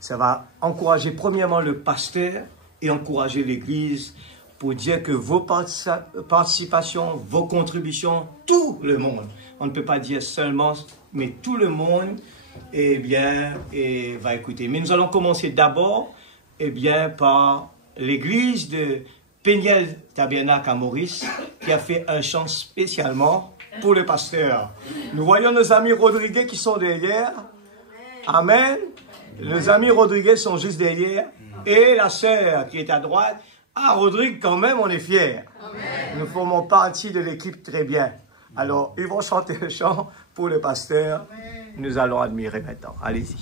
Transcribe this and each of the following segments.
Ça va encourager premièrement le pasteur et encourager l'Église pour dire que vos participations, vos contributions, tout le monde, on ne peut pas dire seulement, mais tout le monde, eh bien, va écouter. Mais nous allons commencer d'abord, eh bien, par l'Église de Péniel Tabernacle à Maurice, qui a fait un chant spécialement pour le pasteur. Nous voyons nos amis Rodriguez qui sont derrière. Amen. Nos amis Rodriguez sont juste derrière. Et la sœur qui est à droite. Ah, Rodrigue, quand même, on est fiers. Nous formons partie de l'équipe très bien. Alors, ils vont chanter le chant pour le pasteur. Nous allons admirer maintenant. Allez-y.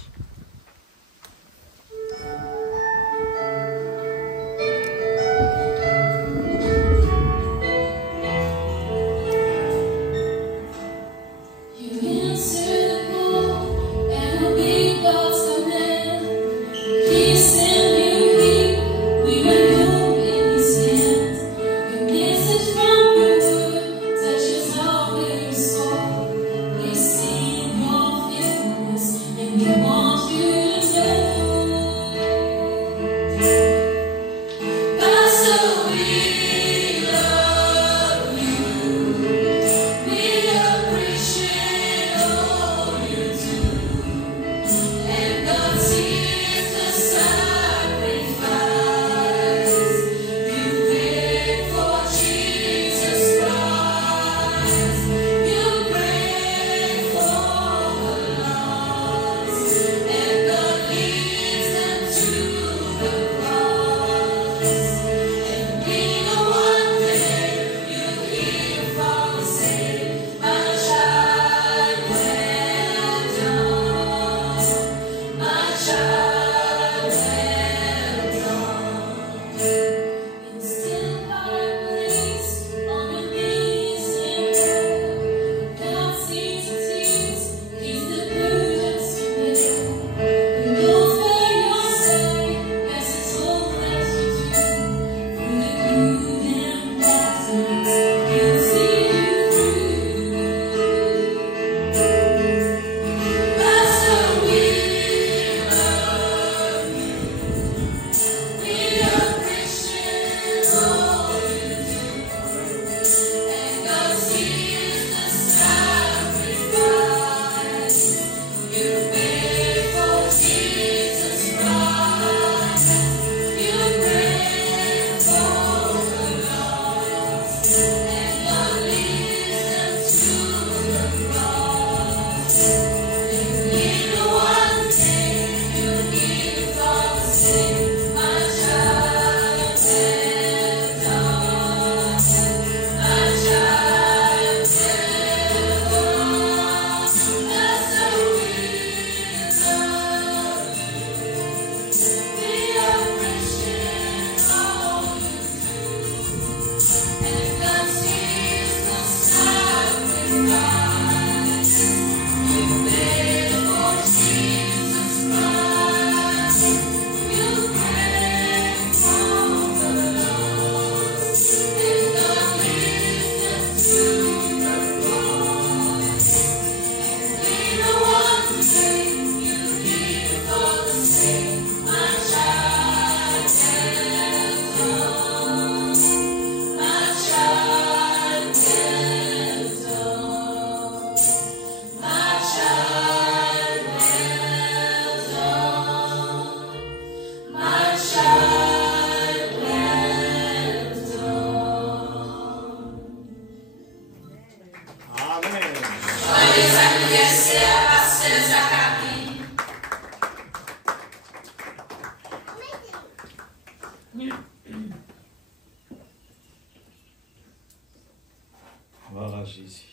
Gloire à Jésus.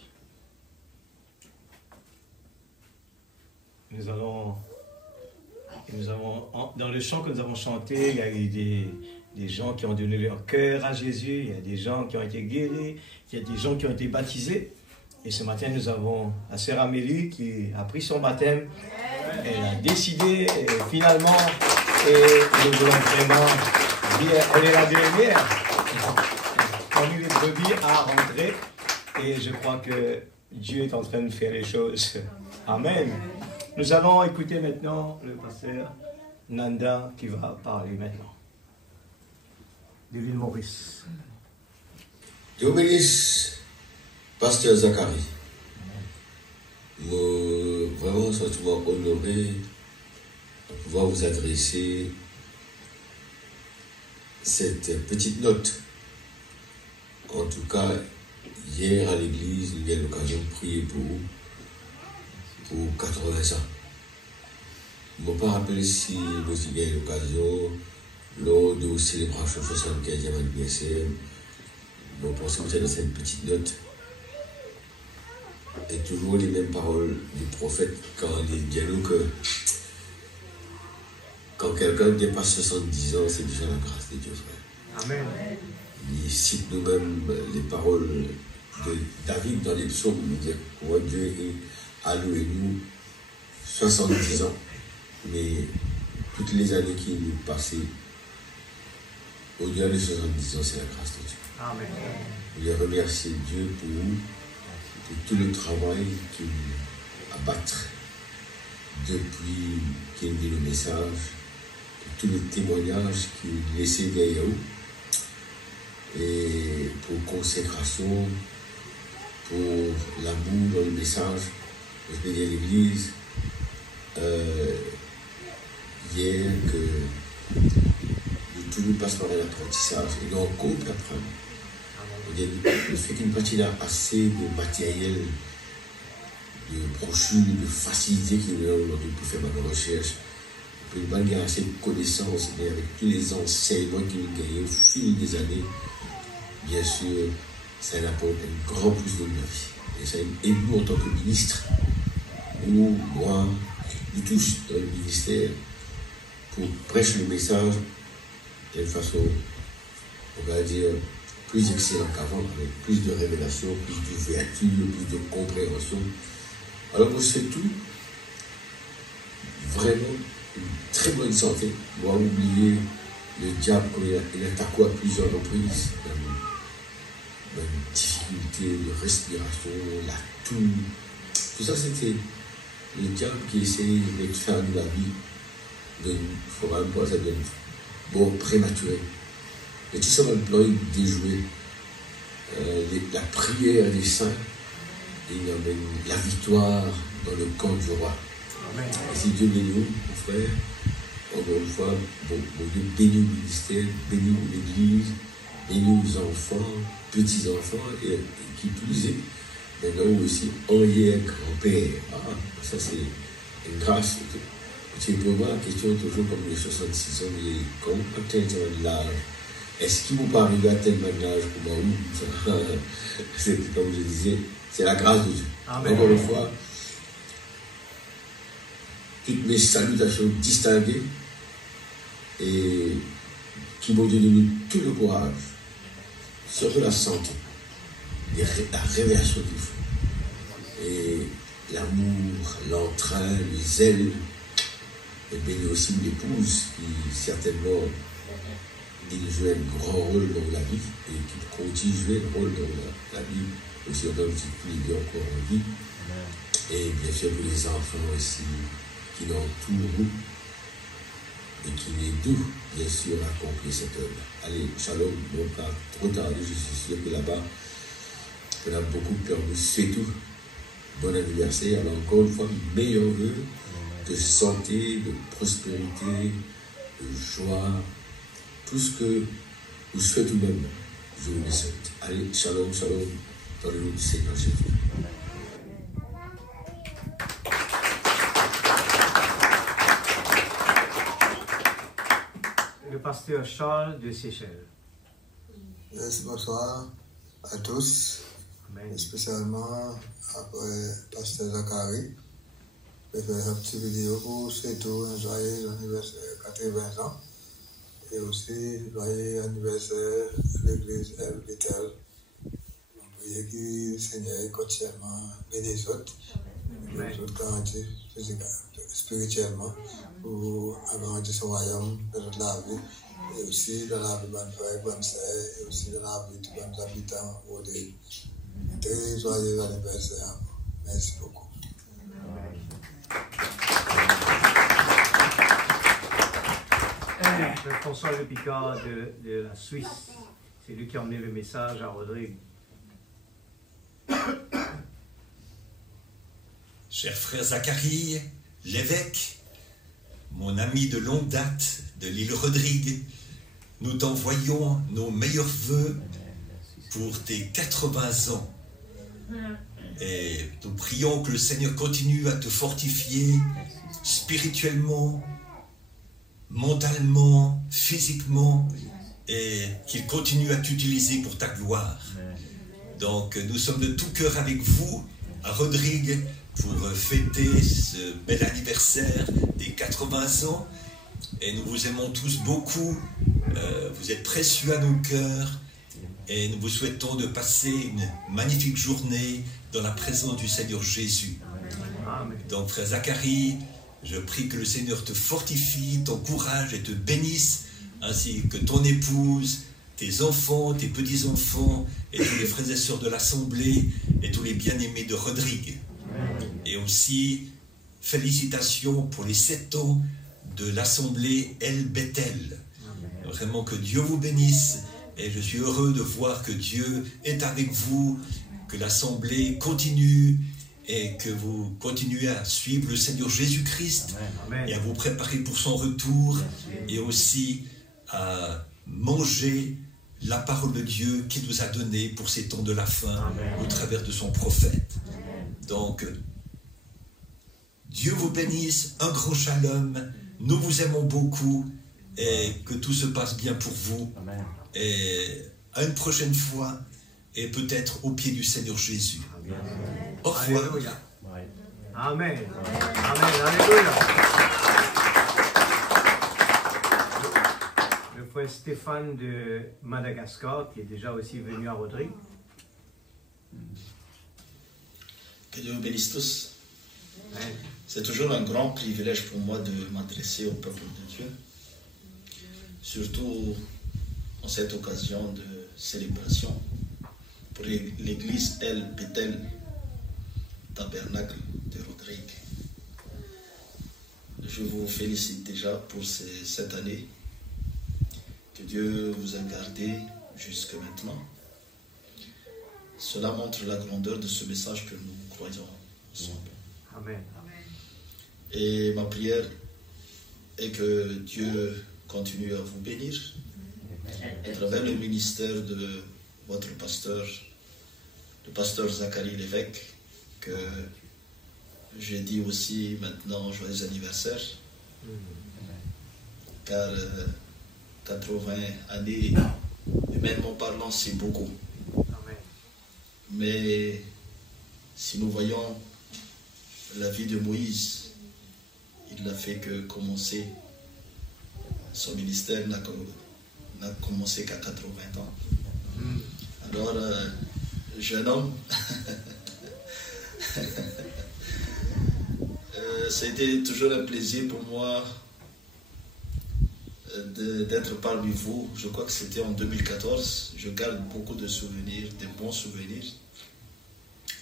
Nous avons, dans le chant que nous avons chanté, il y a eu des gens qui ont donné leur cœur à Jésus, il y a des gens qui ont été guéris, il y a des gens qui ont été baptisés. Et ce matin, nous avons la sœur Amélie qui a pris son baptême. Elle a décidé finalement, et nous voulons vraiment dire, elle est la dernière parmi les brebis à rentrer. Et je crois que Dieu est en train de faire les choses. Amen. Nous allons écouter maintenant le pasteur Nanda qui va parler maintenant. De l'île Maurice. Dieu bénisse, Pasteur Zacharie. Vraiment, sentiment honoré de pouvoir vous adresser cette petite note. En tout cas, hier à l'église, il y a eu l'occasion de prier pour vous, pour 80 ans. Je ne me rappelle si vous avez eu l'occasion, lors de célébration 75e anniversaire, je pense que vous êtes dans cette petite note. Et toujours les mêmes paroles du prophète quand il dit à nous que quand quelqu'un dépasse 70 ans, c'est déjà la grâce de Dieu, frère. Amen. Il cite nous-mêmes les paroles de David dans les psaumes, il dit que Dieu est alloué nous 70 ans, mais toutes les années qui nous passent, au-delà de 70 ans, c'est la grâce de Dieu. Amen. Je remercie Dieu pour tout le travail qu'il abattre depuis qu'il dit le message, pour tous les témoignages qu'il laissait derrière vous, et pour consécration, pour l'amour dans le message. Je vais dire à l'église hier que tout nous passe par un apprentissage et donc encore apprendre. Le fait qu'une partie a assez de matériel, de brochures, de facilité qui nous donne pour faire ma recherche, une malgré assez de connaissances, mais avec tous les enseignements qui nous gagnent au fil des années, bien sûr, ça apporte un grand plus de ma vie. Et ça et nous, en tant que ministre, ou moi, nous tous dans le ministère, pour prêcher le message d'une façon, on va dire, plus excellent qu'avant, avec plus de révélation, plus d'ouverture, plus de compréhension. Alors pour ce tout, vraiment une très bonne santé. Moi, oublier le diable, il attaque à plusieurs reprises, dans une difficulté de respiration, la toux. Tout ça, c'était le diable qui essayait de faire de la vie, il faut vraiment pas ça d'une mort prématurée. Et tout ça va le plan déjouer la prière des saints et la victoire dans le camp du roi. Amen. Et si Dieu bénit nous, mon frère, encore une fois, bon Dieu bénit le ministère, bénit l'église, bénit les enfants, petits-enfants, et qui plus est, maintenant aussi arrière-grand-père. Ah, ça c'est une grâce. Tu peux voir la question toujours comme les 66 ans, mais comme atteindre l'âge. Est-ce qu'il ne vous pas arriver à tel âge pour moi? C'est comme je disais, c'est la grâce de Dieu. Amen. Encore une fois, toutes mes salutations distinguées et qui m'ont donné tout le courage, surtout la santé, la révélation qu'il faut, et l'amour, l'entrain, le zèle, et béni aussi l'épouse qui certainement il joue un grand rôle dans la vie et qui continue de jouer un rôle dans la vie, aussi en tant que encore en vie. Et bien sûr pour les enfants aussi qui l'entourent et qui les doux, bien sûr, accomplir cette œuvre. Allez, shalom, non pas trop tarder, je suis sûr que là-bas, on a beaucoup peur de c'est tout. Bon anniversaire, alors encore une fois, meilleurs vœux de santé, de prospérité, de joie, tout ce que vous souhaitez vous-même, je vous le souhaite. Allez, shalom, shalom, dans le nom du Seigneur Jésus. Le pasteur Charles de Seychelles. Bonsoir à tous, et spécialement après pasteur Zacharie. Je vais faire une petite vidéo pour souhaiter un joyeux anniversaire 80 ans. Et aussi, joyeux anniversaire de l'église Bethel. Donc, priez que le Seigneur continuellement bénisse les autres grandissent spirituellement pour agrandir son royaume dans la vie. Et aussi dans la vie de bonne frère, bonne sœur, et aussi dans la vie de bonnes habitants. Très joyeux anniversaire. Merci beaucoup. Le François Le Picard de la Suisse. C'est lui qui a emmené le message à Rodrigue. Cher frère Zacharie, l'évêque, mon ami de longue date de l'île Rodrigue, nous t'envoyons nos meilleurs vœux pour tes 80 ans. Et nous prions que le Seigneur continue à te fortifier spirituellement, mentalement, physiquement, et qu'il continue à t'utiliser pour ta gloire. Donc nous sommes de tout cœur avec vous à Rodrigue pour fêter ce bel anniversaire des 80 ans. Et nous vous aimons tous beaucoup, vous êtes précieux à nos cœurs, et nous vous souhaitons de passer une magnifique journée dans la présence du Seigneur Jésus. Amen. Donc frère Zacharie, je prie que le Seigneur te fortifie, t'encourage et te bénisse, ainsi que ton épouse, tes enfants, tes petits-enfants, et tous les frères et sœurs de l'Assemblée, et tous les bien-aimés de Rodrigue. Et aussi, félicitations pour les 7 ans de l'Assemblée El Bethel. Vraiment que Dieu vous bénisse, et je suis heureux de voir que Dieu est avec vous, que l'Assemblée continue, et que vous continuez à suivre le Seigneur Jésus-Christ, et à vous préparer pour son retour, et aussi à manger la parole de Dieu qu'il nous a donnée pour ces temps de la fin, au travers de son prophète. Donc, Dieu vous bénisse, un grand shalom, nous vous aimons beaucoup, et que tout se passe bien pour vous, et à une prochaine fois, et peut-être au pied du Seigneur Jésus. Au revoir. Alléluia. Amen. Amen. Alléluia. Le frère Stéphane de Madagascar, qui est déjà aussi venu à Rodrigue. Que Dieu vous bénisse tous. Amen. C'est toujours un grand privilège pour moi de m'adresser au peuple de Dieu, surtout en cette occasion de célébration pour l'église El Bethel Tabernacle de Rodrigue. Je vous félicite déjà pour cette année. Que Dieu vous a gardé jusque maintenant. Cela montre la grandeur de ce message que nous croyons ensemble. Amen. Et ma prière est que Dieu continue à vous bénir à travers le ministère de votre pasteur, le pasteur Zacharie l'évêque, que j'ai dit aussi maintenant joyeux anniversaire, car 80 années, humainement parlant, c'est beaucoup. Amen. Mais si nous voyons la vie de Moïse, il n'a fait que commencer. Son ministère n'a commencé qu'à 80 ans. Alors, jeune homme, c'était toujours un plaisir pour moi d'être parmi vous. Je crois que c'était en 2014. Je garde beaucoup de souvenirs, de bons souvenirs,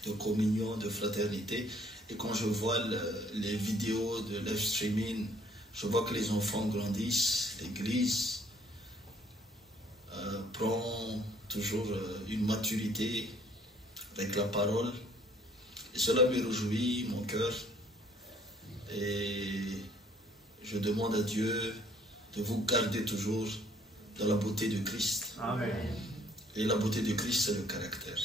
de communion, de fraternité. Et quand je vois les vidéos de live streaming, je vois que les enfants grandissent, l'église prend toujours une maturité avec la parole. Et cela me réjouit mon cœur. Et je demande à Dieu de vous garder toujours dans la beauté de Christ. Amen. Et la beauté de Christ, c'est le caractère.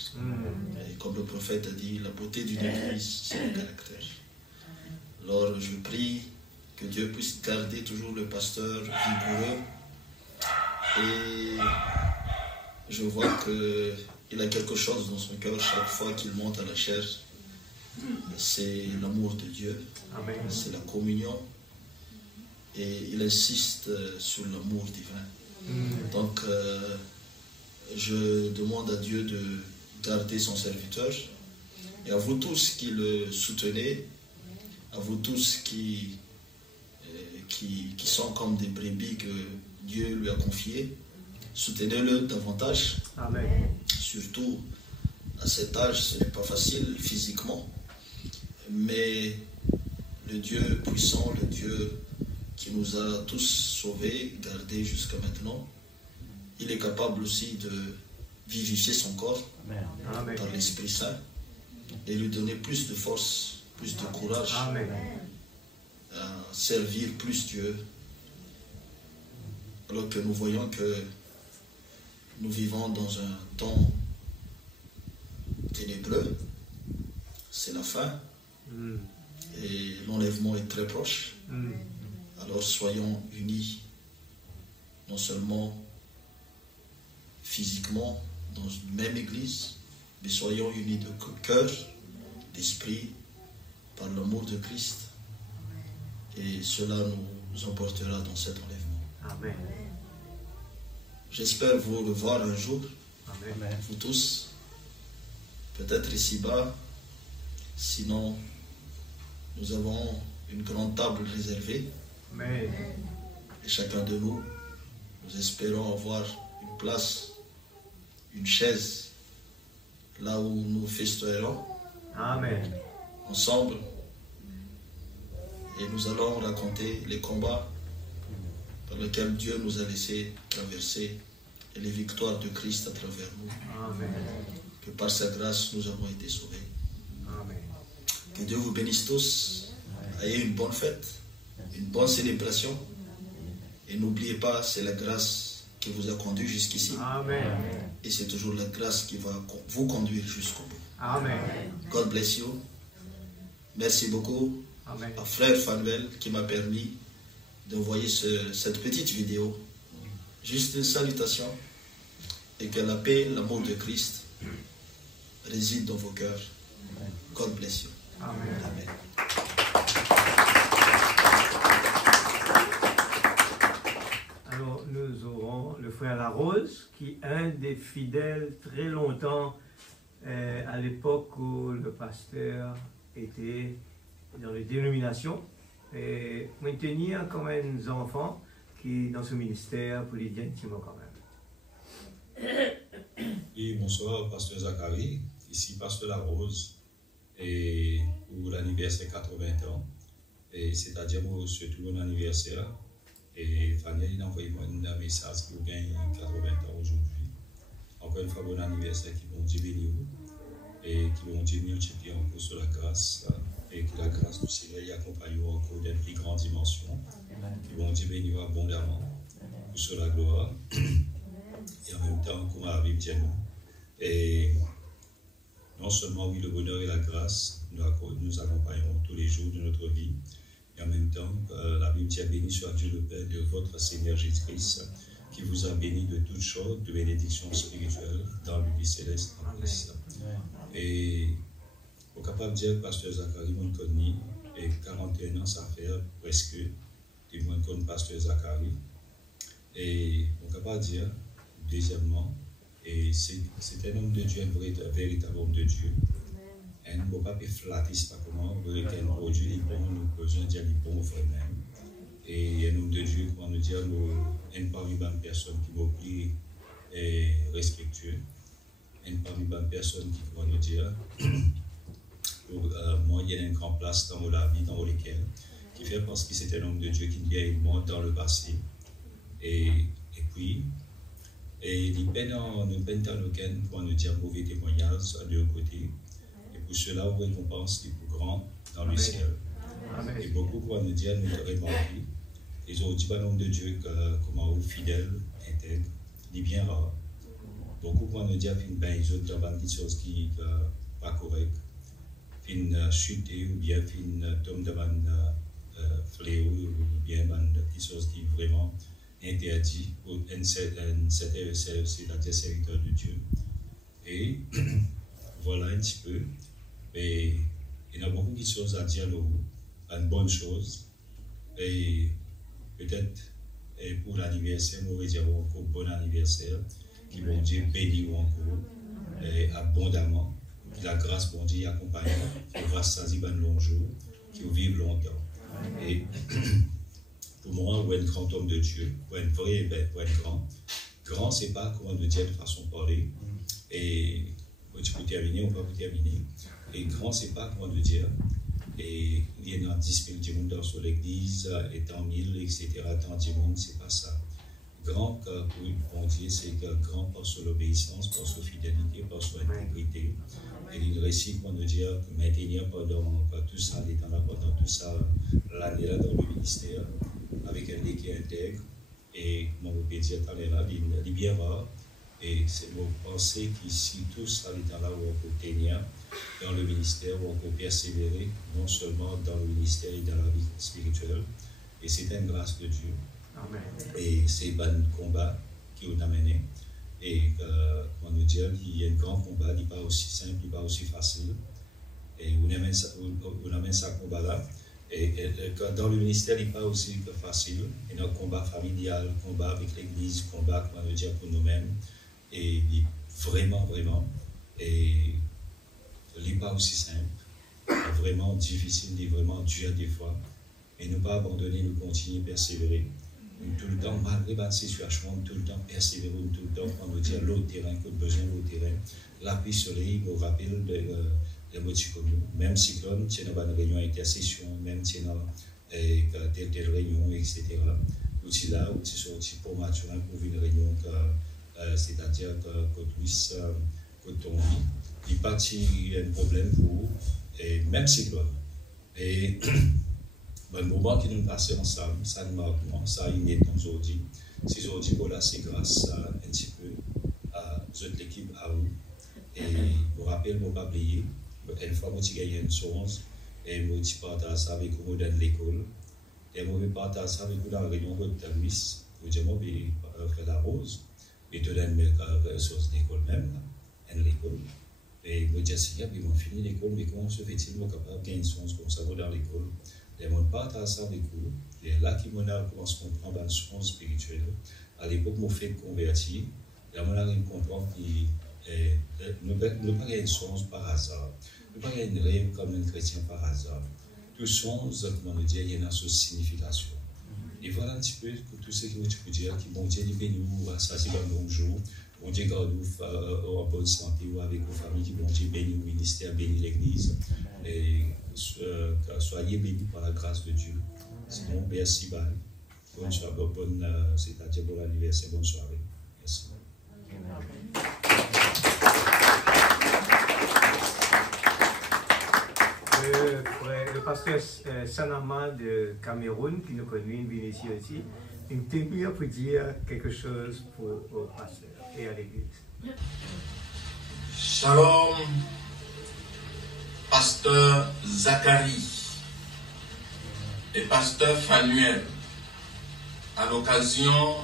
Et comme le prophète a dit, la beauté d'une église, c'est le caractère. Alors je prie que Dieu puisse garder toujours le pasteur vigoureux. Et je vois qu'il a quelque chose dans son cœur chaque fois qu'il monte à la chair. C'est l'amour de Dieu, c'est la communion. Et il insiste sur l'amour divin. Donc, je demande à Dieu de garder son serviteur. Et à vous tous qui le soutenez, à vous tous qui sont comme des brebis que Dieu lui a confiées, soutenez-le davantage. Amen. Surtout à cet âge, ce n'est pas facile physiquement. Mais le Dieu puissant, le Dieu qui nous a tous sauvés, gardés jusqu'à maintenant, il est capable aussi de vivifier son corps par l'Esprit Saint et lui donner plus de force, plus de courage à servir plus Dieu. Alors que nous voyons que nous vivons dans un temps ténébreux, c'est la fin et l'enlèvement est très proche. Alors soyons unis, non seulement physiquement dans une même église, mais soyons unis de cœur, d'esprit, par l'amour de Christ. Et cela nous emportera dans cet enlèvement. Amen. J'espère vous revoir un jour, Amen. vous tous, peut-être ici-bas, sinon nous avons une grande table réservée. Amen. Et chacun de nous, nous espérons avoir une place, une chaise, là où nous festoierons Amen. ensemble. Et nous allons raconter les combats par lesquels Dieu nous a laissé traverser et les victoires de Christ à travers nous. Amen. Que par sa grâce, nous avons été sauvés. Amen. Que Dieu vous bénisse tous. Ayez une bonne fête, une bonne célébration. Et n'oubliez pas, c'est la grâce qui vous a conduit jusqu'ici. Amen. Et c'est toujours la grâce qui va vous conduire jusqu'au bout. Amen. God bless you. Merci beaucoup Amen. à Frère Fanuel qui m'a permis d'envoyer cette petite vidéo. Juste une salutation. Et que la paix, l'amour de Christ réside dans vos cœurs. God bless you. Amen. Amen. Alors, nous aurons le frère Larose, qui est un des fidèles très longtemps, à l'époque où le pasteur était dans les dénominations. Et maintenant, comme un enfant qui est dans ce ministère pour les dire intimement quand même. Et bonsoir, pasteur Zacharie, ici pasteur Larose, et pour l'anniversaire 80 ans, et c'est-à-dire surtout mon anniversaire. Et Fanny a envoyé moi un message pour gagner 80 ans aujourd'hui. Encore une fois, bon anniversaire, qui vont dire béni et qui vont dire multiplier encore sur la grâce, et que la grâce du Seigneur y accompagne encore d'une plus grande dimension, qui vont dire béni abondamment sur la gloire, et en même temps, comme la Bible dit nous. Et non seulement, oui, le bonheur et la grâce nous accompagneront tous les jours de notre vie, et en même temps, la Bible dit béni soit Dieu le Père de votre Seigneur Jésus-Christ, qui vous a béni de toutes choses, de bénédictions spirituelles dans le vie céleste en Christ. Et on est capable de dire, pasteur Zacharie, mon connu, et 41 ans, ça fait presque, du moins connu pasteur Zacharie. Et on est capable de dire, deuxièmement, et c'est un homme de Dieu, un véritable homme de Dieu. Et nous ne pouvons pas flatter, c'est pas comment, on veut qu'un produit est bon, nous besoin de dire les bons frères-même. Et un homme de Dieu, comment nous dire, nous n'aime pas une bonne personne qui m'oublie et respectueux. Une parmi les personnes qui vont nous dire, pour moi, il y a une grande place dans la vie, dans laquelle, qui fait parce que c'est un homme de Dieu qui vient avec moi dans le passé. Et puis, nous peine dans lequel pour nous dire mauvais témoignages de deux côtés. Et pour cela, on récompense les plus grands dans le ciel. Amen. Et beaucoup pour nous dire, nous avons remarqué, les autres dit, l'homme de Dieu, comment vous fidèle, intègre, il est bien rare. Beaucoup pour nous dire qu'ils ont des choses qui ne sont pas correctes, qu'ils chutent ou bien qu'ils tombent dans un fléau ou bien des choses qui sont vraiment interdites pour c'est-à-dire serviteur de Dieu. Et voilà un petit peu. Et il y a beaucoup de choses à dire, une bonne chose. Et peut-être pour l'anniversaire, on va dire encore bon anniversaire. Qui vont dire béni ou encore abondamment, que la grâce bon Dieu accompagne, que la grâce saisit un long jour, qui vivent longtemps. Et pour moi, ou un grand homme de Dieu, ou un vrai, ou un grand, c'est pas comment de dire de façon de parler. Et tu peux terminer, on peut terminer. Et grand, c'est pas comment de dire, Et il y a 10 000 monde sur l'église, et tant 1000, etc. Tant de monde, c'est pas ça. Grand pour Dieu, c'est grand par son obéissance, par son fidélité, par son intégrité. Et il récite pour nous dire que maintenir pendant tout ça, pendant tout ça, l'année-là dans le ministère, avec un équipe intègre. Et mon obédience là, il est bien rare. Et c'est mon pensée qu'ici, tout ça, il est là où on peut tenir dans le ministère, où on peut persévérer, non seulement dans le ministère et dans la vie spirituelle. Et c'est une grâce de Dieu. Amen. Et c'est un combat qui nous a mené. Et on nous dit qu'il y a un grand combat, il n'est pas aussi simple, il n'est pas aussi facile. Et on amène ça combat-là. Et dans le ministère, il n'est pas aussi facile. Il y a un combat familial, combat avec l'église, combat, on nous dit, pour nous-mêmes. Et il est vraiment, et il n'est pas aussi simple. Vraiment difficile, il est vraiment dur des fois. Et ne pas abandonner, nous continuer à persévérer. Tout le temps, malgré la situation, tout le temps persévérer, tout le temps, quand on dit l'autre terrain, qu'on a besoin de l'autre terrain, la pluie soleil, nous rappelle les motifs comme nous. Même cyclone, c'est dans une réunion d'intercession, même c'est dans telle réunion, etc. Aussi là, où c'est sorti pour maturer, pour une réunion, c'est-à-dire qu'on puisse, qu'on vit, il partit un problème pour, et même cyclone. Et le moment qui nous passe ensemble, ça nous marque, ça il est aujourd'hui. C'est aujourd'hui voilà, c'est grâce à un petit peu à l'équipe, à vous. Et je me rappelle, je ne pas oublier, une fois que j'ai gagné une chose, et je partage ça avec vous dans l'école. Et je partage ça avec vous dans la réunion de Talouis. Je dis, moi, je fais la rose, je te donne mes ressources d'école même, en l'école. Et je dis, Seigneur, ils vont finir l'école, mais comment se fait-il capable de gagner une chose comme ça dans l'école? Les gens partagent ça avec vous. Et là, qui commence à comprendre une chose spirituelle. À l'époque, je me fais convertir. Et je comprends que nous ne pouvons pas gagner une chose par hasard. Nous ne pouvons pas gagner une rêve comme un chrétien par hasard. Tout chose, comme on dit, il y a une signification. Et voilà un petit peu tout ce que tu peux dire, que bon Dieu bénit vous, ça c'est un bon jour. Bon Dieu garde vous en bonne santé ou avec vos familles, bon Dieu bénit le ministère, bénit l'église. Et soyez bénis par la grâce de Dieu. Sinon, merci, bonne soirée, c'est-à-dire bon anniversaire, bonne soirée. Merci. Le pasteur Sanama de Cameroun, qui nous connaît, vient ici aussi, une témoigne pour dire quelque chose pour le pasteur et à l'église. Shalom, pasteur Zacharie et pasteur Fanuel, à l'occasion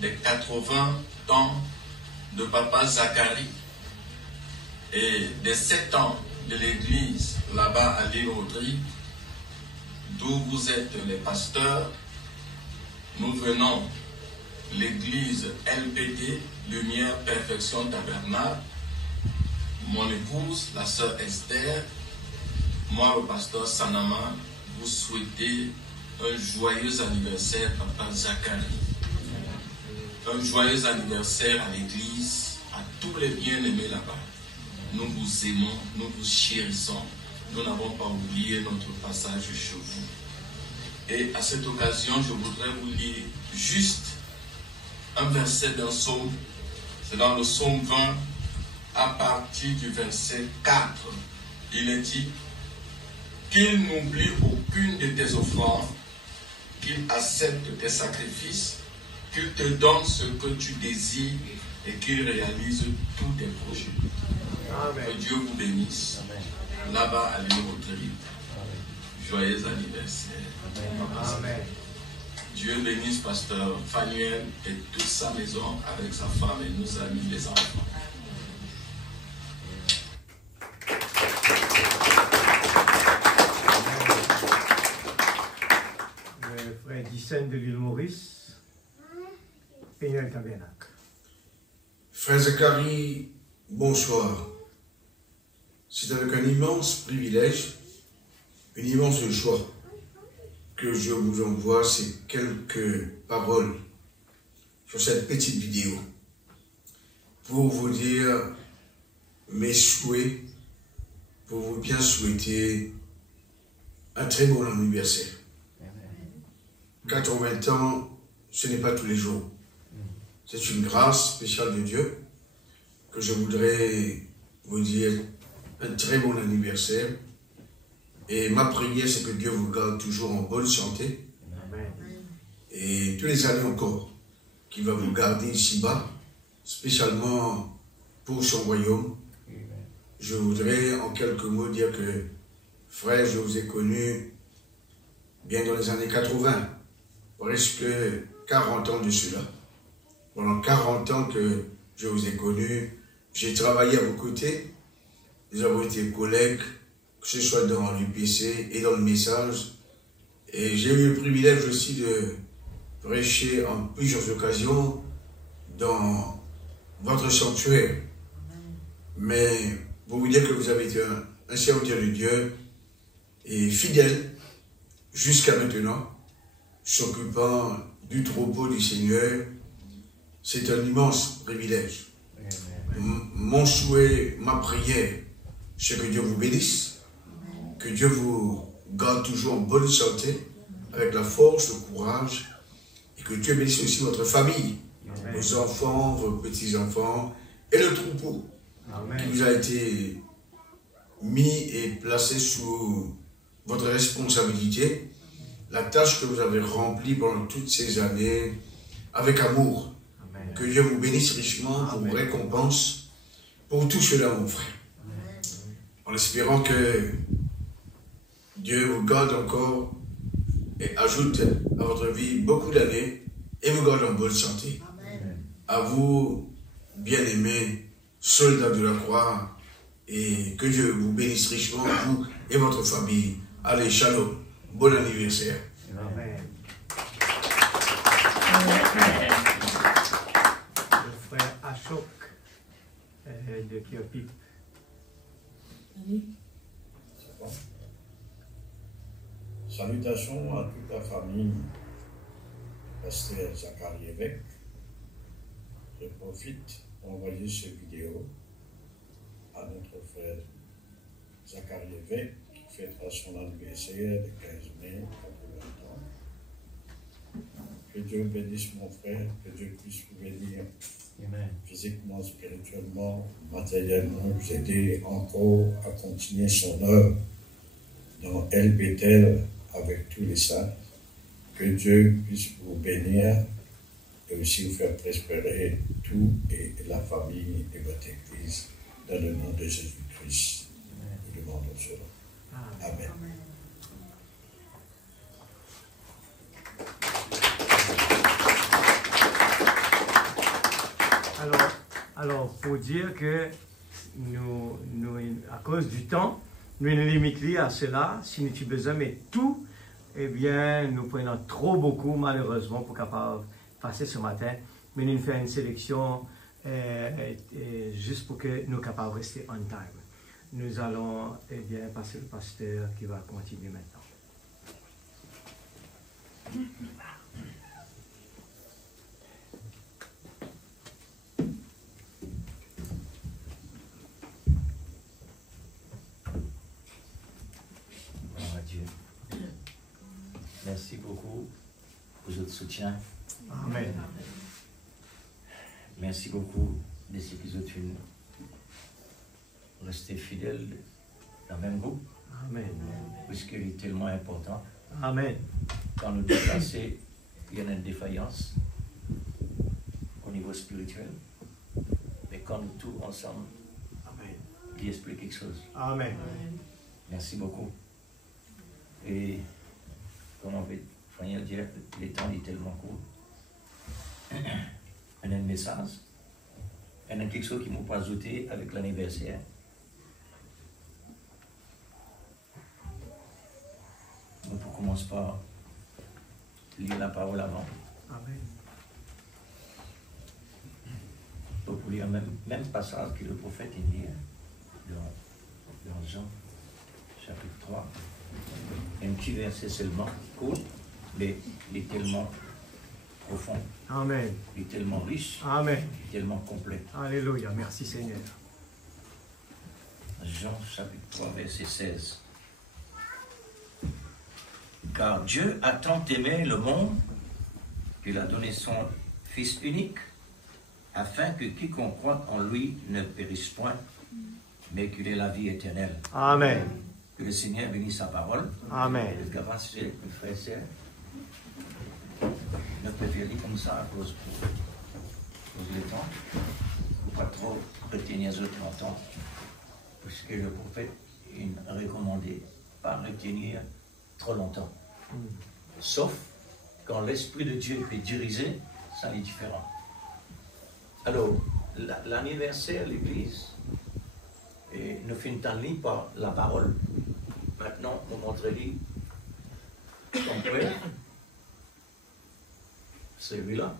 des 80 ans de papa Zacharie et des 7 ans de l'église là-bas à l'île Audrey, d'où vous êtes les pasteurs. Nous venons l'église LPT, Lumière, Perfection, Tabernacle. Mon épouse, la sœur Esther, moi le pasteur Sanama, vous souhaitez un joyeux anniversaire, papa Zacharie. Un joyeux anniversaire à l'église, à tous les bien-aimés là-bas. Nous vous aimons, nous vous chérissons. Nous n'avons pas oublié notre passage chez vous. Et à cette occasion, je voudrais vous lire juste un verset d'un psaume. C'est dans le psaume 20, à partir du verset 4. Il est dit: qu'il n'oublie aucune de tes offrandes, qu'il accepte tes sacrifices, qu'il te donne ce que tu désires et qu'il réalise tous tes projets. Amen. Que Dieu vous bénisse. Là-bas à l'île Audrey. Joyeux anniversaire. Amen. Dieu bénisse pasteur Fanuel et toute sa maison avec sa femme et nos amis les enfants. Le frère Dicène de l'île Maurice, Péniel Tabernacle. Frère Zacharie, bonsoir. C'est avec un immense privilège, une immense joie que je vous envoie ces quelques paroles sur cette petite vidéo pour vous dire mes souhaits, pour vous bien souhaiter un très bon anniversaire. 80 ans, ce n'est pas tous les jours. C'est une grâce spéciale de Dieu que je voudrais vous dire un très bon anniversaire. Et ma prière, c'est que Dieu vous garde toujours en bonne santé. Et tous les années encore, qu'il va vous garder ici-bas, spécialement pour son royaume. Je voudrais en quelques mots dire que, frère, je vous ai connu bien dans les années 80, presque 40 ans de cela. Pendant 40 ans que je vous ai connu, j'ai travaillé à vos côtés. Nous avons été collègues, que ce soit dans l'UPC et dans le message. Et j'ai eu le privilège aussi de prêcher en plusieurs occasions dans votre sanctuaire. Mais pour vous dire que vous avez été un serviteur de Dieu et fidèle jusqu'à maintenant, s'occupant du troupeau du Seigneur, c'est un immense privilège. Mon souhait, ma prière, c'est que Dieu vous bénisse, que Dieu vous garde toujours en bonne santé, avec la force, le courage, et que Dieu bénisse aussi votre famille, vos enfants, vos petits-enfants, et le troupeau qui vous a été mis et placé sous votre responsabilité, la tâche que vous avez remplie pendant toutes ces années, avec amour. Amen. Que Dieu vous bénisse richement pour vos récompenses, pour tout cela, mon frère. Amen. En espérant que Dieu vous garde encore et ajoute à votre vie beaucoup d'années et vous garde en bonne santé. Amen. À vous, bien-aimés, soldats de la croix, et que Dieu vous bénisse richement, vous et votre famille. Allez, shalom, bon anniversaire. Amen. Le frère Ashok de Kiopip. Salutations à toute la famille Pasteur Zachary Évêque. Je profite pour envoyer cette vidéo à notre frère Zachary Évêque qui fêtera son anniversaire le 15 mai, 80 ans. Que Dieu bénisse mon frère, que Dieu puisse vous bénir physiquement, spirituellement, matériellement, vous aider encore à continuer son œuvre dans El Bethel avec tous les saints. Que Dieu puisse vous bénir et aussi vous faire prospérer tout et la famille et votre Église dans le nom de Jésus-Christ. Nous demandons cela. Amen. Alors, pour dire que nous, à cause du temps, nous nous limitons à cela. Si nous avons besoin de tout, eh bien, nous prenons trop beaucoup, malheureusement, pour capable passer ce matin. Mais nous faisons une sélection juste pour que nous soyons capables de rester on time. Nous allons bien passer le pasteur qui va continuer maintenant. Dieu. Merci beaucoup pour votre soutien. Amen. Merci beaucoup de ce qu'ils ont resté fidèles dans le même groupe. Amen. Puisqu'il est tellement important. Amen. Quand nous déplacer, il y a une défaillance au niveau spirituel. Mais quand nous tous ensemble, Amen. il explique quelque chose. Amen. Merci beaucoup. Et comme on veut dire, le temps est tellement court. Un message. Il y a quelque chose qui m'a pas ajouté avec l'anniversaire. Donc, on commence par lire la parole avant. Amen. Donc, pour lire le même passage que le prophète dit dans Jean, chapitre 3. Un petit verset seulement, court, mais il est tellement profond. Amen. Il est tellement riche. Amen. Il est tellement complet. Alléluia. Merci Seigneur. Jean chapitre 3, verset 16. Car Dieu a tant aimé le monde qu'il a donné son Fils unique, afin que quiconque croit en lui ne périsse point, mais qu'il ait la vie éternelle. Amen. Que le Seigneur bénisse sa parole. Amen. Et que avancez, mes frères et sœurs. Ne peut faire comme ça à cause du temps. Pas trop retenir les autres longtemps. Puisque le prophète il a recommandé pas retenir trop longtemps. Sauf quand l'Esprit de Dieu peut diriger, ça est différent. Alors, l'anniversaire de l'Église, nous finissons par la parole. Maintenant, on montre-lui son père, celui-là.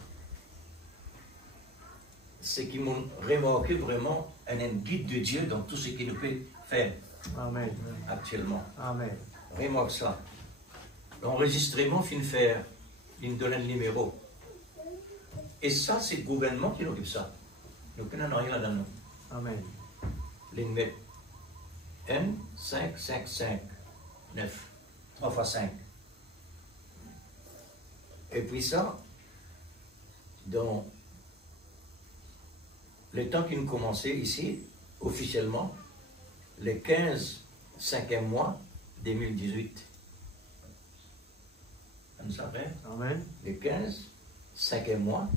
C'est qui m'ont remarqué vraiment un guide de Dieu dans tout ce qu'il nous peut faire. Amen. Actuellement. Amen. Remarque ça. L'enregistrement fin faire, il nous donne le numéro. Et ça, c'est le gouvernement qui occupe ça. Nous ne rien là-dedans. Amen. Ligne met N 5 5 5 9 3 fois 5. Et puis ça, dans le temps qui nous commençait ici, officiellement, le 15 5e mois 2018. Comme ça fait? Amen. Le 15 5e mois,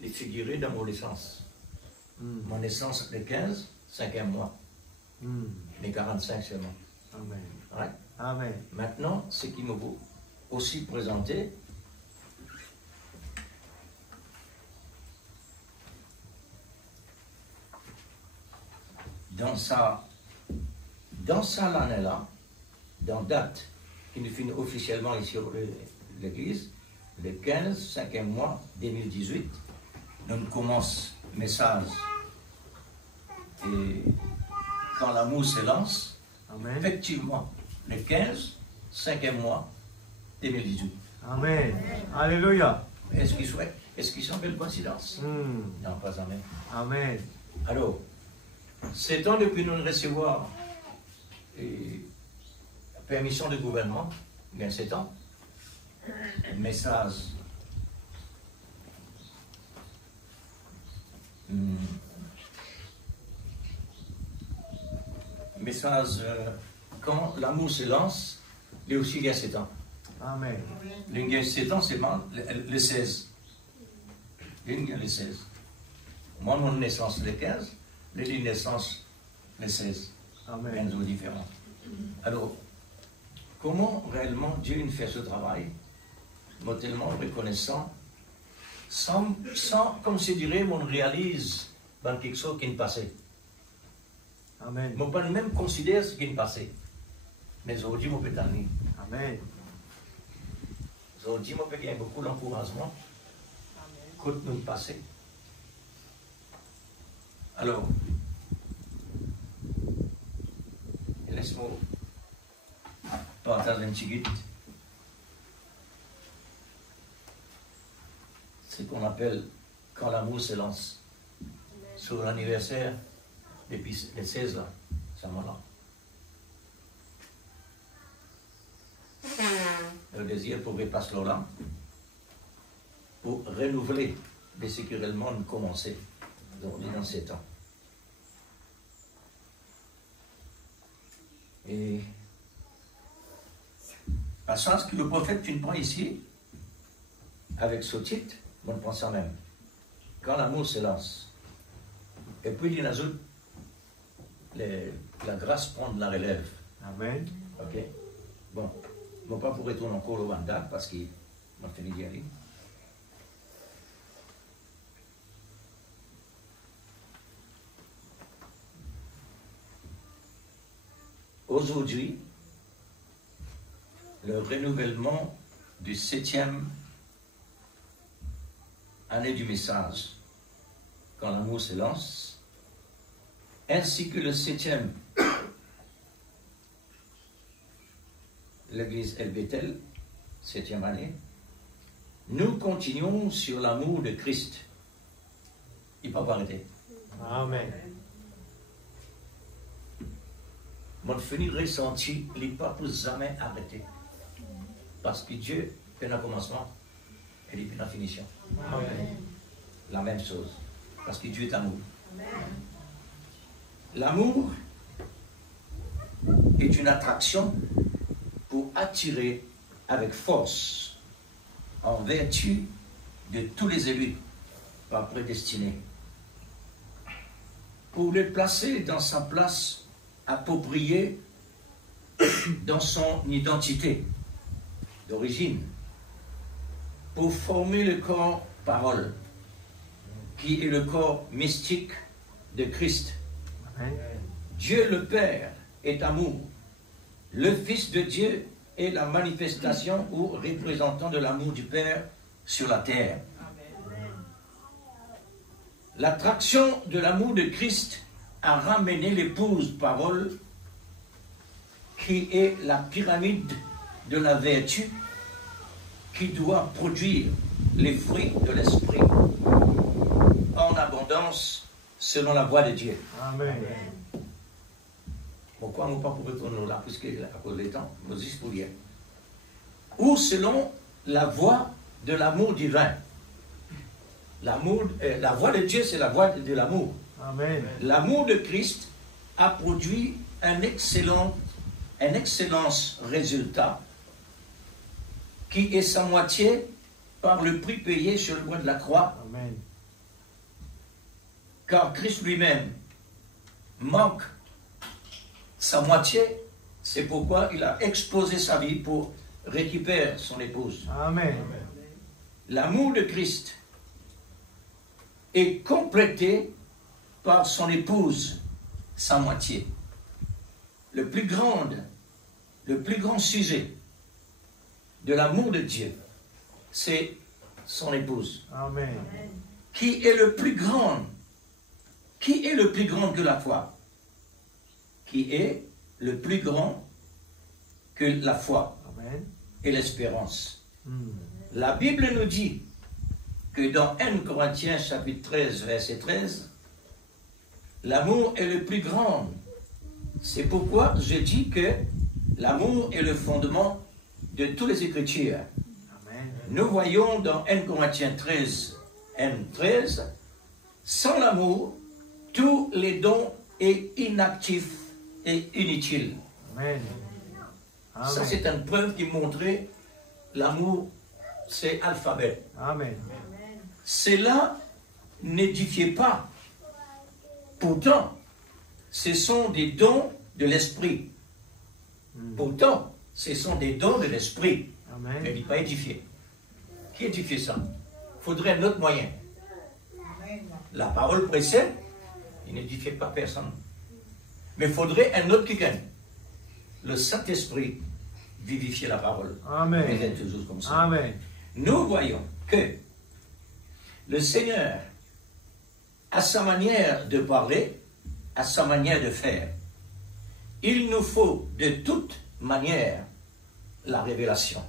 il figurait dans mon naissance. Mon naissance, le 15 5e mois. Les 45 seulement. Amen. Ouais. Amen. Maintenant, ce qui me vaut aussi présenter, dans ça l'année-là, dans date qui nous finit officiellement ici sur l'église, le 15 5e mois 2018, nous commençons le message. Et quand l'amour se lance, Amen. effectivement, le 15 5e mois 2018. Amen. Alléluia. Est-ce qu'ils sont belle coïncidence? Non, pas amen. Amen. Alors, c'est temps depuis nous recevoir la permission du gouvernement, bien c'est temps, message quand l'amour se lance, il y a aussi il y a 7 ans. Amen. Il y a 7 ans, c'est le 16. Il y a le 16. Moi, mon naissance le 15, les naissance le 16. Amen. 15 jours différents. Alors, comment réellement Dieu fait ce travail, moi tellement reconnaissant, sans comme je dirais, on réalise dans quelque chose qui est passé. Amen. Je ne peux même considérer ce qui est passé. Mais aujourd'hui, je peux t'amener. Amen. Aujourd'hui, je peux gagner beaucoup d'encouragement. Côté nous passé. Alors, laisse-moi partager un petit guide. C'est ce qu'on appelle quand l'amour se lance. Sur l'anniversaire, depuis les 16 là, ce moment-là. Le désir pour repasser là pour renouveler les ce qui réellement nous commençait dans 7 ans. Et par sens que le prophète tu prends ici, avec ce titre, on prend ça même. Quand l'amour se lance. Et puis il y a la grâce prend de la relève. Amen. Ok. Bon, je ne vais pas pour retourner encore au Wanda parce qu'il m'a fini d'y aller. Aujourd'hui, le renouvellement du 7e année du message, quand l'amour se lance, ainsi que le 7e, l'église El Bethel, 7e année, nous continuons sur l'amour de Christ. Il ne peut pas arrêter. Amen. Mon fini ressenti, il n'est pas pour jamais arrêter. Parce que Dieu fait un commencement et il fait une finition. Amen. La même chose. Parce que Dieu est amour. L'amour est une attraction pour attirer avec force en vertu de tous les élus par prédestinés, pour les placer dans sa place appropriée dans son identité d'origine, pour former le corps parole, qui est le corps mystique de Christ. Amen. Dieu le Père est amour. Le Fils de Dieu est la manifestation ou représentant de l'amour du Père sur la terre. L'attraction de l'amour de Christ a ramené l'épouse parole, qui est la pyramide de la vertu, qui doit produire les fruits de l'esprit en abondance selon la voie de Dieu. Amen. Pourquoi nous ne pouvons pas retourner là, puisque à cause du temps, nous y pour dire. Ou selon la voie de l'amour divin. L'amour, la voie de Dieu, c'est la voie de l'amour. Amen. L'amour de Christ a produit un excellent résultat qui est sa moitié par le prix payé sur le bois de la croix. Amen. Car Christ lui-même manque sa moitié, c'est pourquoi il a exposé sa vie pour récupérer son épouse. Amen. L'amour de Christ est complété par son épouse, sa moitié. Le plus grand sujet de l'amour de Dieu, c'est son épouse. Amen. Qui est le plus grand? Qui est le plus grand que la foi? Qui est le plus grand que la foi Amen. et l'espérance? La Bible nous dit que dans 1 Corinthiens chapitre 13, verset 13, l'amour est le plus grand. C'est pourquoi je dis que l'amour est le fondement de toutes les Écritures. Amen. Nous voyons dans 1 Corinthiens 13, 13, sans l'amour, tous les dons est inactif et inutile. Amen. Ça, c'est une preuve qui montrait l'amour, c'est alphabet. Amen. Cela n'édifiait pas. Pourtant, ce sont des dons de l'esprit. Pourtant, ce sont des dons de l'esprit. Amen. Mais il n'est pas édifié. Qui édifie ça? Il faudrait un autre moyen. La parole précède, il n'édifiait pas personne. Mais il faudrait un autre qui gagne. Le Saint-Esprit vivifier la parole. Amen. Mais c'est toujours comme ça. Amen. Nous voyons que le Seigneur, à sa manière de parler, à sa manière de faire, il nous faut de toute manière la révélation.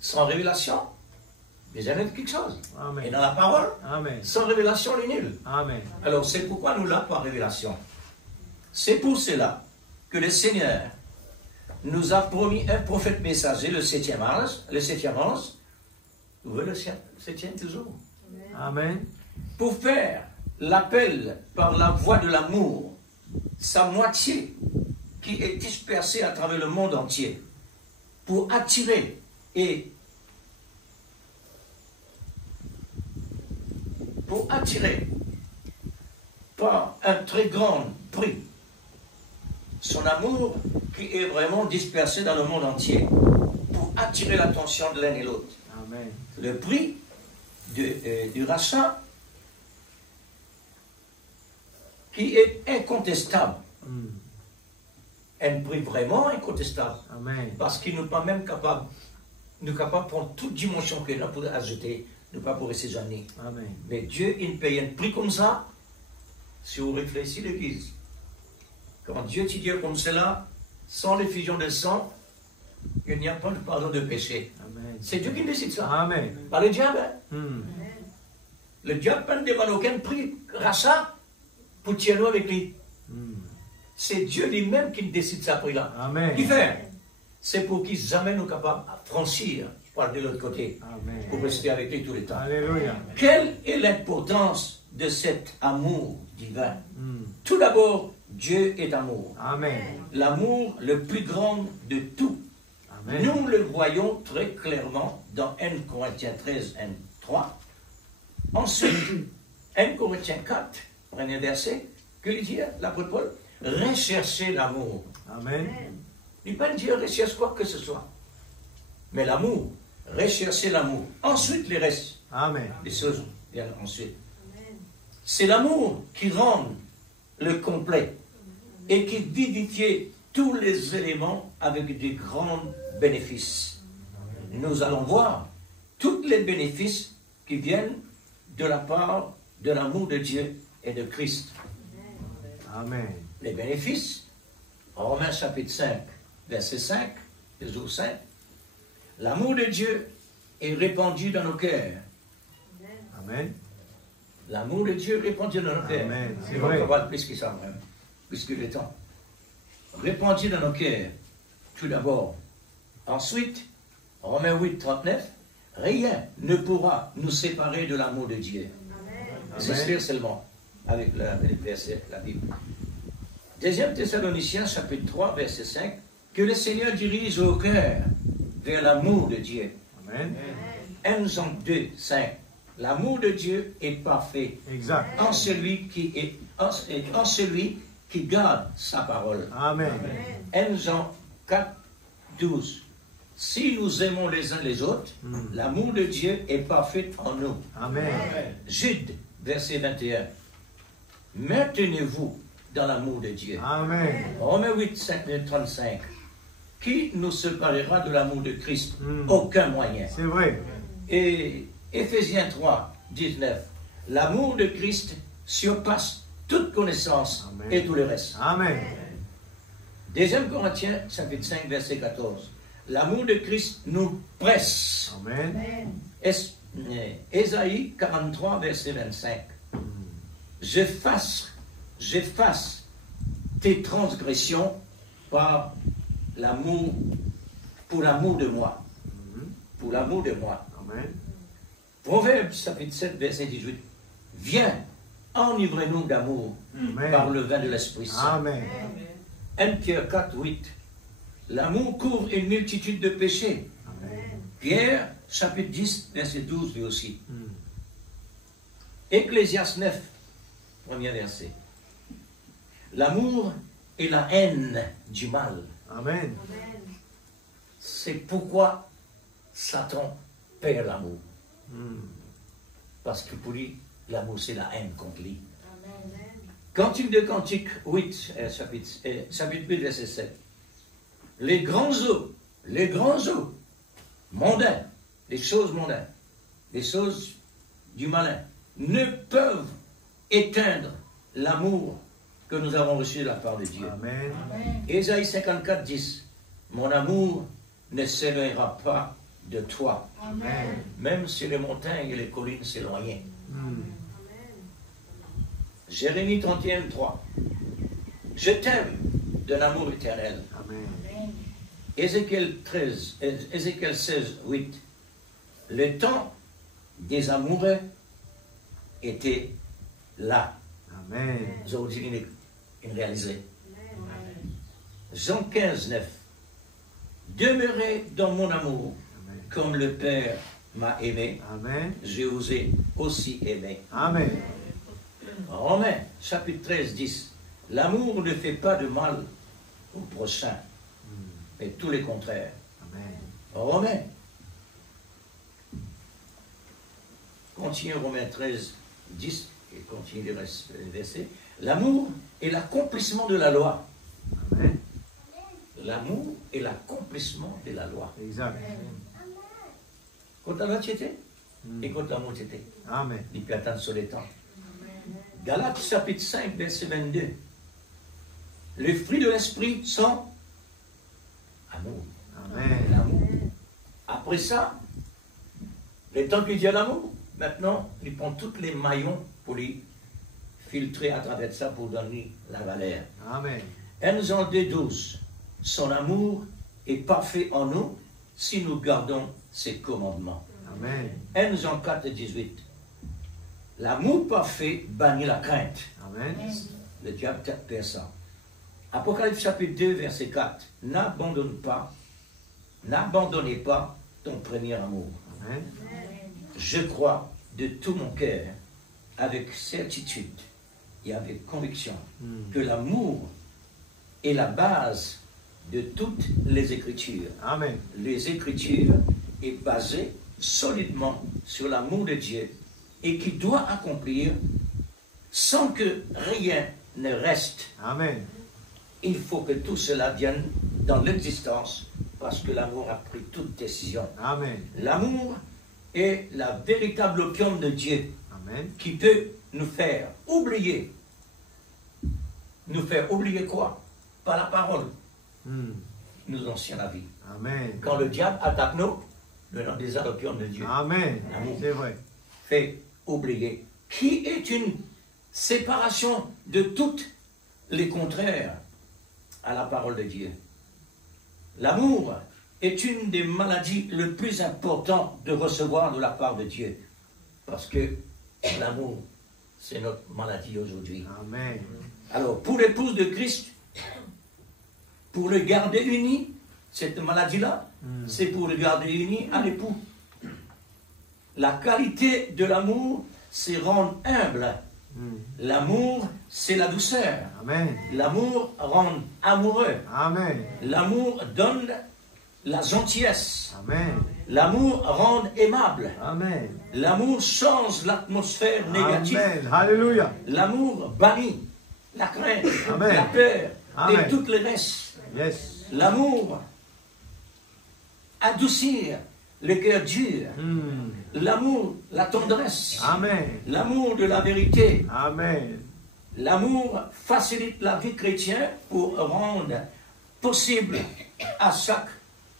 Sans révélation, les années de quelque chose. Amen. Et dans la parole, Amen. sans révélation, il est nul. Amen. Alors, c'est pourquoi nous l'avons par révélation. C'est pour cela que le Seigneur nous a promis un prophète messager, le 7e ange. Vous voyez le 7e toujours? Amen. Pour faire l'appel par la voie de l'amour, sa moitié qui est dispersée à travers le monde entier, pour attirer par un très grand prix son amour qui est vraiment dispersé dans le monde entier, pour attirer l'attention de l'un et l'autre. Amen. Le prix du rachat qui est incontestable. Un prix vraiment incontestable. Amen. Parce qu'il n'est pas même capable, nous sommes capables de prendre toute dimension que nous pour ajouter, nous pas pour assaisonner. Amen. Mais Dieu, il paye un prix comme ça, si vous réfléchissez l'Église. Quand Dieu te dit comme cela, sans l'effusion de sang, il n'y a pas de pardon de péché. Amen. C'est Dieu qui décide ça. Amen. Pas le diable. Hein? Hmm. Le diable ne demande aucun prix rachat pour tirer nous avec lui. C'est Dieu lui-même qui décide ça prix-là. Amen. Qui fait? c'est pour qu'ils jamais nous capables de franchir, par de l'autre côté, Amen. pour rester avec lui tous les temps. Alléluia. Quelle est l'importance de cet amour divin? Tout d'abord, Dieu est amour. Amen. L'amour le plus grand de tout. Amen. Nous le voyons très clairement dans 1 Corinthiens 13, 1, 3. Ensuite, 1 Corinthiens 4, premier verset, que il dit l'apôtre Paul, recherchez l'amour. Amen. Il ne peut pas dire recherche quoi que ce soit. Mais l'amour, recherchez l'amour. Ensuite, les restes, Amen. les choses viennent ensuite. C'est l'amour qui rend le complet et qui vivifie tous les éléments avec de grands bénéfices. Nous allons voir tous les bénéfices qui viennent de la part de l'amour de Dieu et de Christ. Amen. Les bénéfices, Romains chapitre 5, verset 5, Éphésiens 5, l'amour de Dieu est répandu dans nos cœurs. Amen. L'amour de Dieu répandu dans nos cœurs. Amen. C'est Il va vrai. encore voir plus que ça, même, plus que le temps. Répandu dans nos cœurs, tout d'abord. Ensuite, Romains 8, 39, rien ne pourra nous séparer de l'amour de Dieu. C'est lire seulement avec les versets, la Bible. 2 Thessaloniciens, chapitre 3, verset 5, que le Seigneur dirige au cœur vers l'amour de Dieu. Amen. 1 Jean 2, 5, l'amour de Dieu est parfait Exact. en celui qui garde sa parole. Amen. 1 Jean 4, 12. Si nous aimons les uns les autres, l'amour de Dieu est parfait en nous. Amen. Jude, verset 21. Maintenez-vous dans l'amour de Dieu. Amen. Romains 8, 35. Qui nous séparera de l'amour de Christ? Aucun moyen. C'est vrai. Et Éphésiens 3, 19. L'amour de Christ surpasse toute connaissance Amen. et tout le reste. Amen. 2 Corinthiens, chapitre 5, verset 14. L'amour de Christ nous presse. Amen. Ésaïe 43, verset 25. J'efface tes transgressions par l'amour, pour l'amour de moi. Pour l'amour de moi. Amen. Proverbe chapitre 7, verset 18. Viens, enivrez-nous d'amour Amen. par le vin de l'Esprit Saint. Amen. 1 Pierre 4, 8. L'amour couvre une multitude de péchés. Amen. Pierre chapitre 10, verset 12 lui aussi. Ecclésiaste 9, premier verset. L'amour et la haine du mal. Amen. C'est pourquoi Satan perd l'amour. Parce que pour lui, l'amour c'est la haine contre lui. Cantique de Cantique 8, chapitre 8, verset 7. Les grands eaux mondains, les choses mondaines, les choses du malin, ne peuvent éteindre l'amour que nous avons reçu de la part de Dieu. Amen. Ésaïe 54, 10. Mon amour ne s'éloignera pas de toi, même si les montagnes et les collines s'éloignent. Jérémie 31, 3. Je t'aime d'un amour éternel. Amen. Ézéchiel 16, 8. Le temps des amoureux était là. Amen. Aujourd'hui, il réalisé. Jean 15, 9. Demeurez dans mon amour, comme le Père m'a aimé, Amen. je vous ai aussi aimé. Amen. Romains, chapitre 13, 10. L'amour ne fait pas de mal au prochain, mais tout le contraire. Amen. Romains. Continue Romains 13, 10, et continue les versets. L'amour est l'accomplissement de la loi. Amen. L'amour est l'accomplissement de la loi. Exact. Quand la loi était et quand l'amour était. Amen. Il peut attendre sur les temps. Galates chapitre 5, verset 22. Les fruits de l'esprit sont amour. Amen. L'amour. Après ça, le temps qu'il dit à l'amour, maintenant, il prend tous les maillons pour les filtrer à travers ça pour donner la valeur. Amen. 1 Jean 2, 12. Son amour est parfait en nous si nous gardons ses commandements. Amen. 1 Jean 4, 18. L'amour parfait bannit la crainte. Amen. Le diable perd ça. Apocalypse chapitre 2, verset 4. N'abandonnez pas ton premier amour. Amen. Je crois de tout mon cœur, avec certitude et avec conviction, que l'amour est la base de toutes les Écritures. Amen. Les Écritures est basée solidement sur l'amour de Dieu et qui doit accomplir sans que rien ne reste. Amen. Il faut que tout cela vienne dans l'existence parce que l'amour a pris toute décision. Amen. L'amour est la véritable opium de Dieu Amen. qui peut nous faire oublier. Nous faire oublier quoi? Par la parole. Nous anciens la vie. Amen. Quand le diable attaque nous nom des l'opium de Dieu. Amen. L'amour C'est vrai. fait oublier. Qui est une séparation de toutes les contraires à la parole de Dieu. L'amour est une des maladies les plus importantes de recevoir de la part de Dieu. Parce que l'amour, c'est notre maladie aujourd'hui. Amen. Alors, pour l'épouse de Christ, pour le garder uni, cette maladie-là, c'est pour le garder uni à l'époux. La qualité de l'amour, c'est rendre humble. L'amour, c'est la douceur. Amen. L'amour rend amoureux. Amen. L'amour donne la gentillesse. Amen. L'amour rend aimable. Amen. L'amour change l'atmosphère négative. Amen. Alléluia. L'amour bannit la crainte, Amen. la peur Amen. et toutes les restes. Yes. L'amour adoucir le cœur dur. L'amour, la tendresse. Amen. L'amour de la vérité. Amen. L'amour facilite la vie chrétienne pour rendre possible à chaque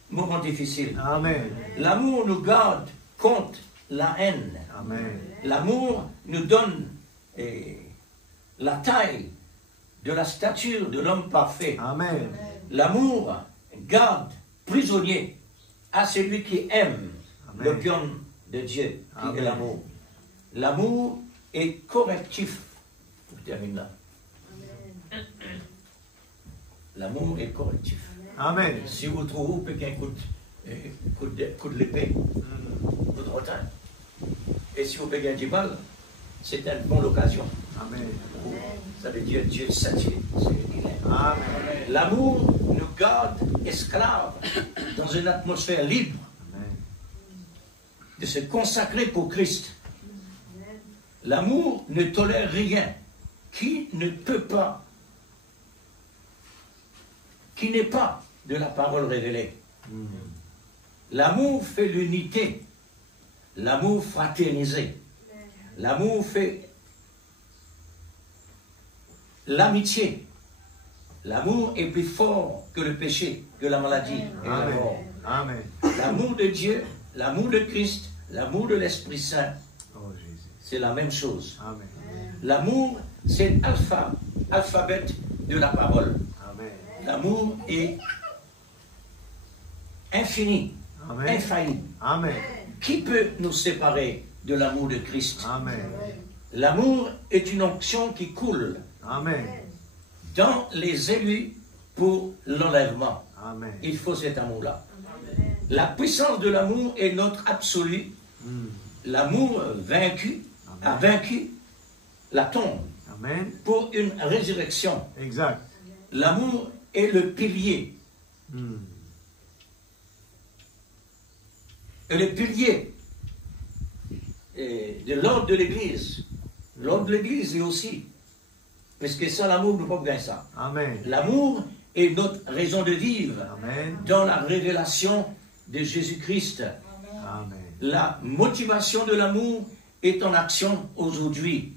moment difficile. Amen. L'amour nous garde contre la haine. Amen. L'amour nous donne la taille de la stature de l'homme parfait. Amen. L'amour garde prisonnier à celui qui aime l'opium de Dieu, qui Amen. est l'amour. L'amour est correctif. Je termine là. L'amour est correctif. Amen. Si vous trouvez quelqu'un coup de l'épée, vous retard. Et si vous payez un djibal, c'est une bonne occasion. Amen. Ça veut dire Dieu satisfait. Amen. L'amour nous garde esclaves dans une atmosphère libre de se consacrer pour Christ. L'amour ne tolère rien qui ne peut pas, qui n'est pas de la parole révélée. L'amour fait l'unité. L'amour fraternisé. L'amour fait l'amitié. L'amour est plus fort que le péché, que la maladie et la Amen. mort. Amen. L'amour de Dieu, l'amour de Christ, l'amour de l'Esprit Saint, Oh Jésus. c'est la même chose. Amen. L'amour, c'est l'alphabet de la parole. Amen. L'amour est infini, Amen. infaillible. Amen. Qui peut nous séparer de l'amour de Christ? Amen. L'amour est une onction qui coule Amen. dans les élus pour l'enlèvement. Amen. Il faut cet amour-là. La puissance de l'amour est notre absolu. L'amour vaincu a vaincu la tombe Amen. pour une résurrection. Exact. L'amour est le pilier. Et le pilier de l'ordre de l'Église. L'ordre de l'Église est aussi. Parce que sans l'amour, nous ne pouvons pas gagner ça. Amen. L'amour est notre raison de vivre Amen. dans la révélation de Jésus-Christ. Amen. La motivation de l'amour est en action aujourd'hui,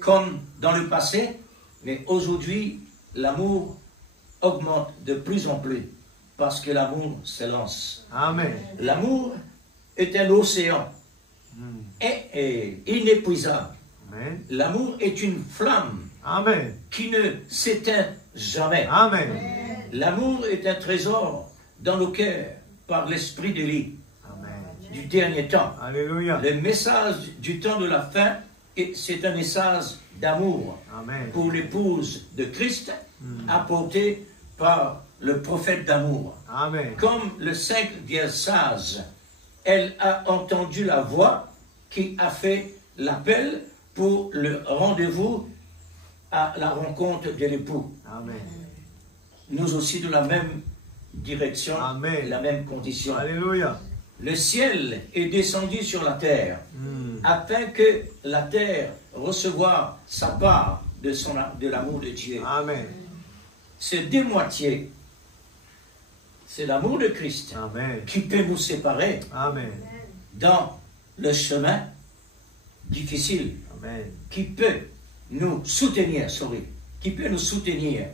comme dans le passé, mais aujourd'hui, l'amour augmente de plus en plus, parce que l'amour s'élance. Amen. L'amour est un océan et inépuisable. Amen. L'amour est une flamme Amen. qui ne s'éteint jamais. Amen. L'amour est un trésor dans nos cœurs par l'esprit d'Élie Amen. du dernier temps. Alléluia. Le message du temps de la fin, c'est un message d'amour Amen. pour l'épouse de Christ, apporté par le prophète d'amour. Amen. Comme le 5 16, elle a entendu la voix qui a fait l'appel pour le rendez-vous à la rencontre de l'époux. Amen. Nous aussi de la même direction, Amen. la même condition. Alléluia. Le ciel est descendu sur la terre afin que la terre recevoir sa part de l'amour de Dieu. Amen. C'est deux moitiés. C'est l'amour de Christ Amen. qui peut nous séparer Amen. dans le chemin difficile, Amen. qui peut nous soutenir, qui peut nous soutenir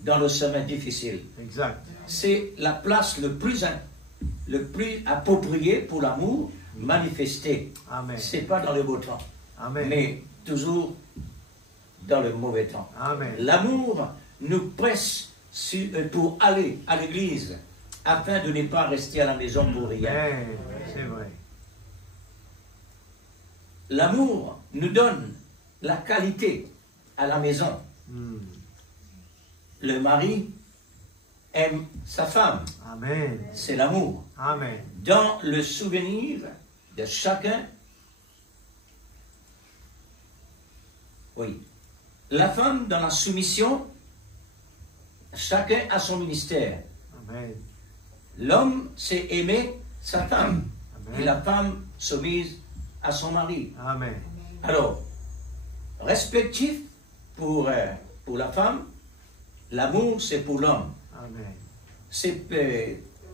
dans le chemin difficile. Exact. C'est la place le plus appropriée pour l'amour manifesté. Amen. C'est pas dans le beau temps, Amen. mais toujours dans le mauvais temps. Amen. L'amour nous presse pour aller à l'église afin de ne pas rester à la maison pour rien. Amen. C'est vrai. L'amour nous donne la qualité à la maison. Le mari aime sa femme. Amen. C'est l'amour. Amen. Dans le souvenir de chacun, oui. La femme dans la soumission, chacun a son ministère. Amen. L'homme sait aimer sa femme Amen. et la femme soumise à son mari. Amen. Alors, respectif pour la femme, l'amour c'est pour l'homme. Amen.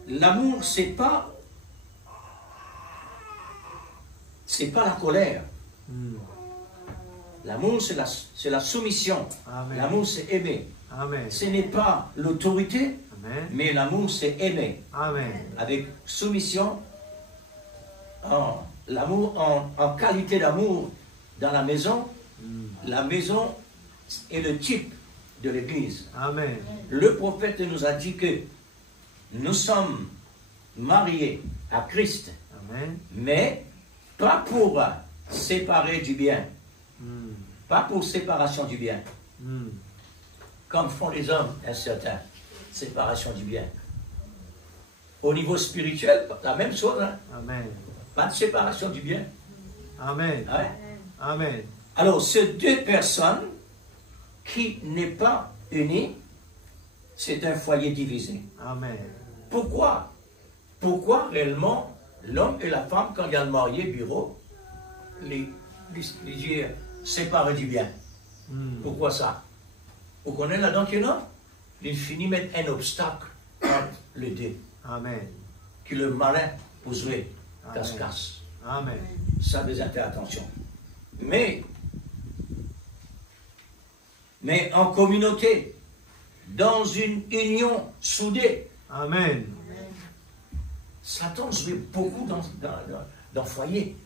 L'amour c'est pas la colère. L'amour c'est la soumission. Amen. L'amour c'est aimer. Amen. Ce n'est pas l'autorité, Amen. mais l'amour c'est aimer. Amen. Avec soumission, l'amour en qualité d'amour dans la maison. La maison est le type de l'Église. Amen. Le prophète nous a dit que nous sommes mariés à Christ, Amen. mais pas pour séparer du bien, pas pour séparation du bien, comme font les hommes incertains, séparation du bien. Au niveau spirituel, la même chose, hein? Amen. Pas de séparation du bien. Amen. Ouais. Amen. Alors, ces deux personnes qui n'est pas unies, c'est un foyer divisé. Amen. Pourquoi? Pourquoi réellement l'homme et la femme, quand il y a le marié, bureau, les dire séparer du bien? Pourquoi ça? Vous connaissez là-dedans qu'il y en a? Il finit mettre un obstacle entre les deux. Amen. Que le malin poserait casse-casse. Amen. Ça besoin de faire attention. Mais en communauté, dans une union soudée. Amen. Satan jouait beaucoup dans le foyer,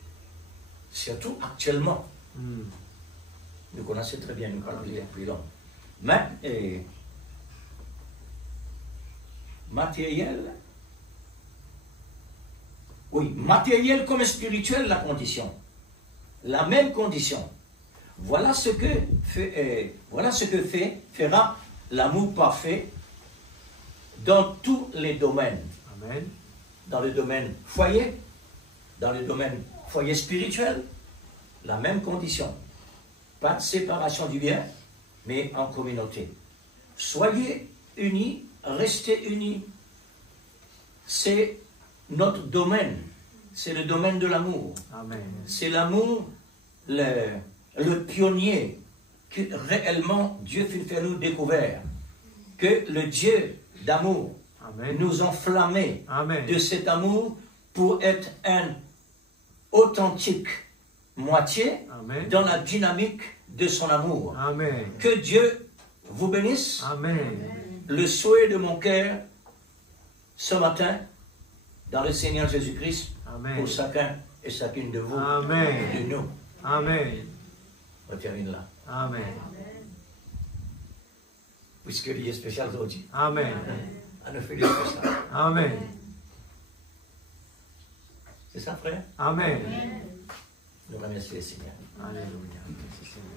surtout actuellement. Nous connaissons très bien, nous connaissons depuis longtemps. Mais matériel, oui, matériel comme spirituel, la condition. La même condition. Voilà ce que fera l'amour parfait dans tous les domaines. Amen. Dans le domaine foyer, dans le domaine foyer spirituel, la même condition. Pas de séparation du bien, mais en communauté. Soyez unis, restez unis. C'est notre domaine. C'est le domaine de l'amour. Amen. C'est l'amour, le pionnier que réellement Dieu fait nous découvrir. Que le Dieu d'amour nous enflammait de cet amour pour être un authentique moitié dans la dynamique de son amour. Amen. Que Dieu vous bénisse. Amen. Le souhait de mon cœur ce matin, dans le Seigneur Jésus-Christ, pour chacun et chacune de vous, Amen. de nous. Amen. On termine là. Amen. Puisque il est spécial aujourd'hui. Amen. à ne faire que ça. Amen. C'est ça, frère? Amen. Nous remercions le Seigneur. Alléluia. Merci, Seigneur.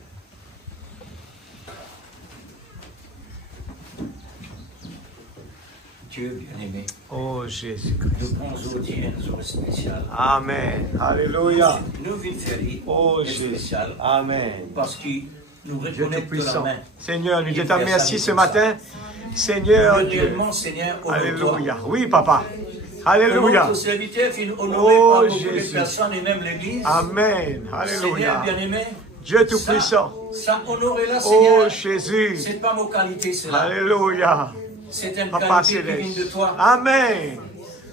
Dieu bien-aimé, Oh Jésus. nous prenons aujourd'hui un jour spécial. Amen. Alléluia. Nous vivons férié Oh spécial Jésus. Amen. parce que nous Dieu reconnaissons la Tout-Puissant. main. Seigneur, nous te Qui fait remercions ça ce comme ça. matin. Seigneur Dieu. Réellement, Seigneur, honore-toi. Alléluia. Oui, papa. Alléluia. Notre serviteur fin honoré Oh, par beaucoup de Jésus. personnes et même l'Église. Amen. Seigneur Alléluia. bien-aimé, Dieu Tout-Puissant. ça honoré-la, Oh Seigneur. Jésus. C'est pas nos qualités, c'est là. Alléluia. C'est une Papa qualité qui vient de Céleste. toi. Amen.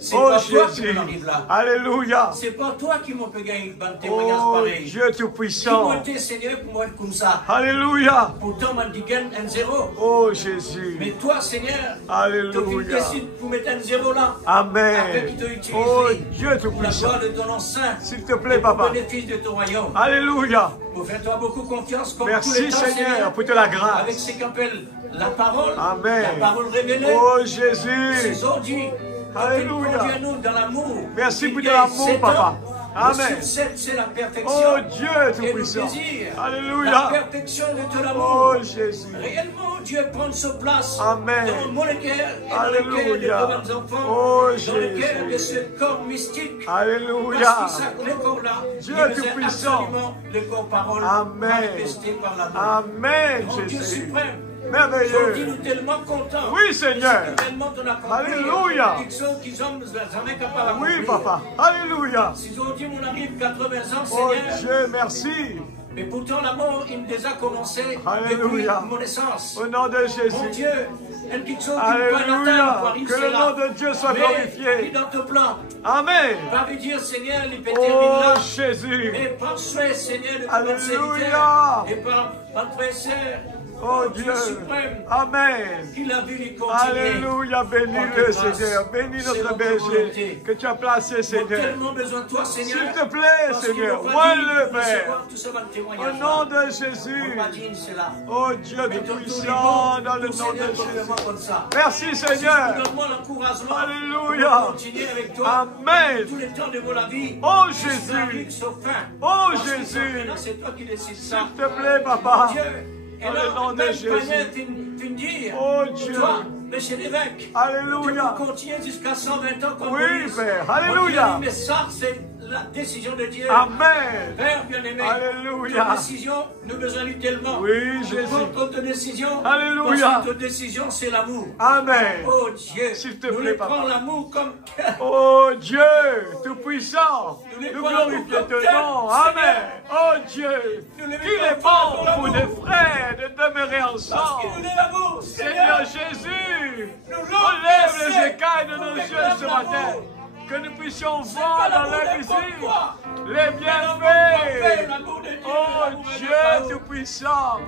C'est Oh pas toi qui Jésus. m'en arrive là. Alléluia. C'est pas toi qui m'en peux gagner un témoignage Oh pareil. Dieu Qui m'a Tout-Puissant. été Seigneur pour moi être comme ça. Alléluia. Pourtant, m'a dit gagne un zéro. Oh Mais Jésus. toi, Seigneur, tu Alléluia. décides pour mettre un zéro là. Après Amen. qu'il t'a utilisé Oh Dieu pour la Tout-Puissant. gloire de ton nom saint. S'il te plaît, Et pour le papa. bénéfice de ton royaume. Alléluia. Pour faire toi beaucoup confiance comme tous les Merci temps, Seigneur pour de la avec grâce. ce qu'on appelle la parole, Amen. la parole révélée. Oh C'est Jésus. aujourd'hui. Alléluia. Conduis-nous dans l'amour. Merci pour de Il y a l'amour, 7 papa. ans. Amen. Le succès, c'est la perfection. Oh Dieu Et le Tout-Puissant. plaisir. La Alléluia. perfection de ton amour. Oh Jésus. Réellement, Dieu prend sa place Amen. dans mon cœur et dans le cœur de Alléluia. tes enfants, Oh, dans le cœur de Jésus. ce corps mystique. Alléluia. Parce que ça, le corps-là, Dieu il nous est Tout-Puissant. absolument le corps-parole Amen. manifesté par l'amour. Amen, Oh, Dieu Jésus. suprême. Aujourd'hui, Merveilleux. nous sommes tellement contents. Oui, Seigneur. De ce événement qu'on a accompli. Alléluia. Quelque chose qu'ils sont jamais capables Oui, d'accomplir. papa. Alléluia. Si aujourd'hui, on arrive 80 ans, Oh Seigneur. Dieu, merci. Mais pourtant, l'amour, il déjà commencé Alléluia. depuis mon naissance. Au nom de Mon Jésus. Dieu, quelque chose qui ne peut pas Alléluia. atteindre pour arriver Que le là. nom de Dieu soit Mais, glorifié. dans ton plan, Amen. va lui dire, Seigneur, il peut Oh terminer là. Jésus. Et par soin, Seigneur, de ton Alléluia. serviteur. Et par ma frère et sœur. Oh Dieu. suprême. Amen. Il a vu les continuer. Alléluia. Bénis-le, Seigneur. Bénis notre berger que tu as placé, Nous avons Seigneur. tellement besoin de toi, Seigneur. S'il te plaît, Parce qu'il Seigneur. nous Moi va dire, le nous Père. recevoir tout ça dans le Au témoignage. nom de On Jésus. va dire cela. Oh Dieu Mais Tout-Puissant, dans le nom de Jésus. comme ça. Merci Seigneur. Donne-moi l'encouragement. Alléluia. Pour continuer avec toi. Amen. Tous les temps de la vie. Oh Jusqu'à la vie Jésus. sauf fin. Oh Parce que Jésus. maintenant, c'est toi qui décides ça. S'il te plaît, papa. Dieu. Et Dans là, le nom de même Jésus. Panier, tu me dis, Oh Dieu. toi, monsieur l'évêque, tu Alléluia. peux continuer jusqu'à 120 ans comme Oui, Moïse. Père. Moi, Alléluia. je dis, mais ça, c'est la décision de Dieu. Amen. Père bien-aimé, Alléluia. ta décision, nous besoin lui tellement. Oui, Jésus. Contre ta décision, Alléluia. parce que ta décision, c'est l'amour. Amen. Oh Dieu, S'il te nous plaît, le papa. prenons l'amour comme... Oh Dieu, Tout-Puissant, Nous les nous prenons glorifions comme ton tel, nom. Seigneur. Amen. Oh Dieu, Nous les qu'il mettons est fort bon dans pour l'amour. des frères de demeurer Parce qu'il ensemble. nous est l'amour, Seigneur Seigneur. Jésus, Nous relève les l'embrassons. écailles de nos Nous yeux réclamons ce matin. l'amour. Que nous puissions C'est voir pas dans l'amour l'invisible n'importe quoi. les L'amour bienfaits. l'amour de Dieu, Oh l'amour de Dieu Dieu. Tout-Puissant,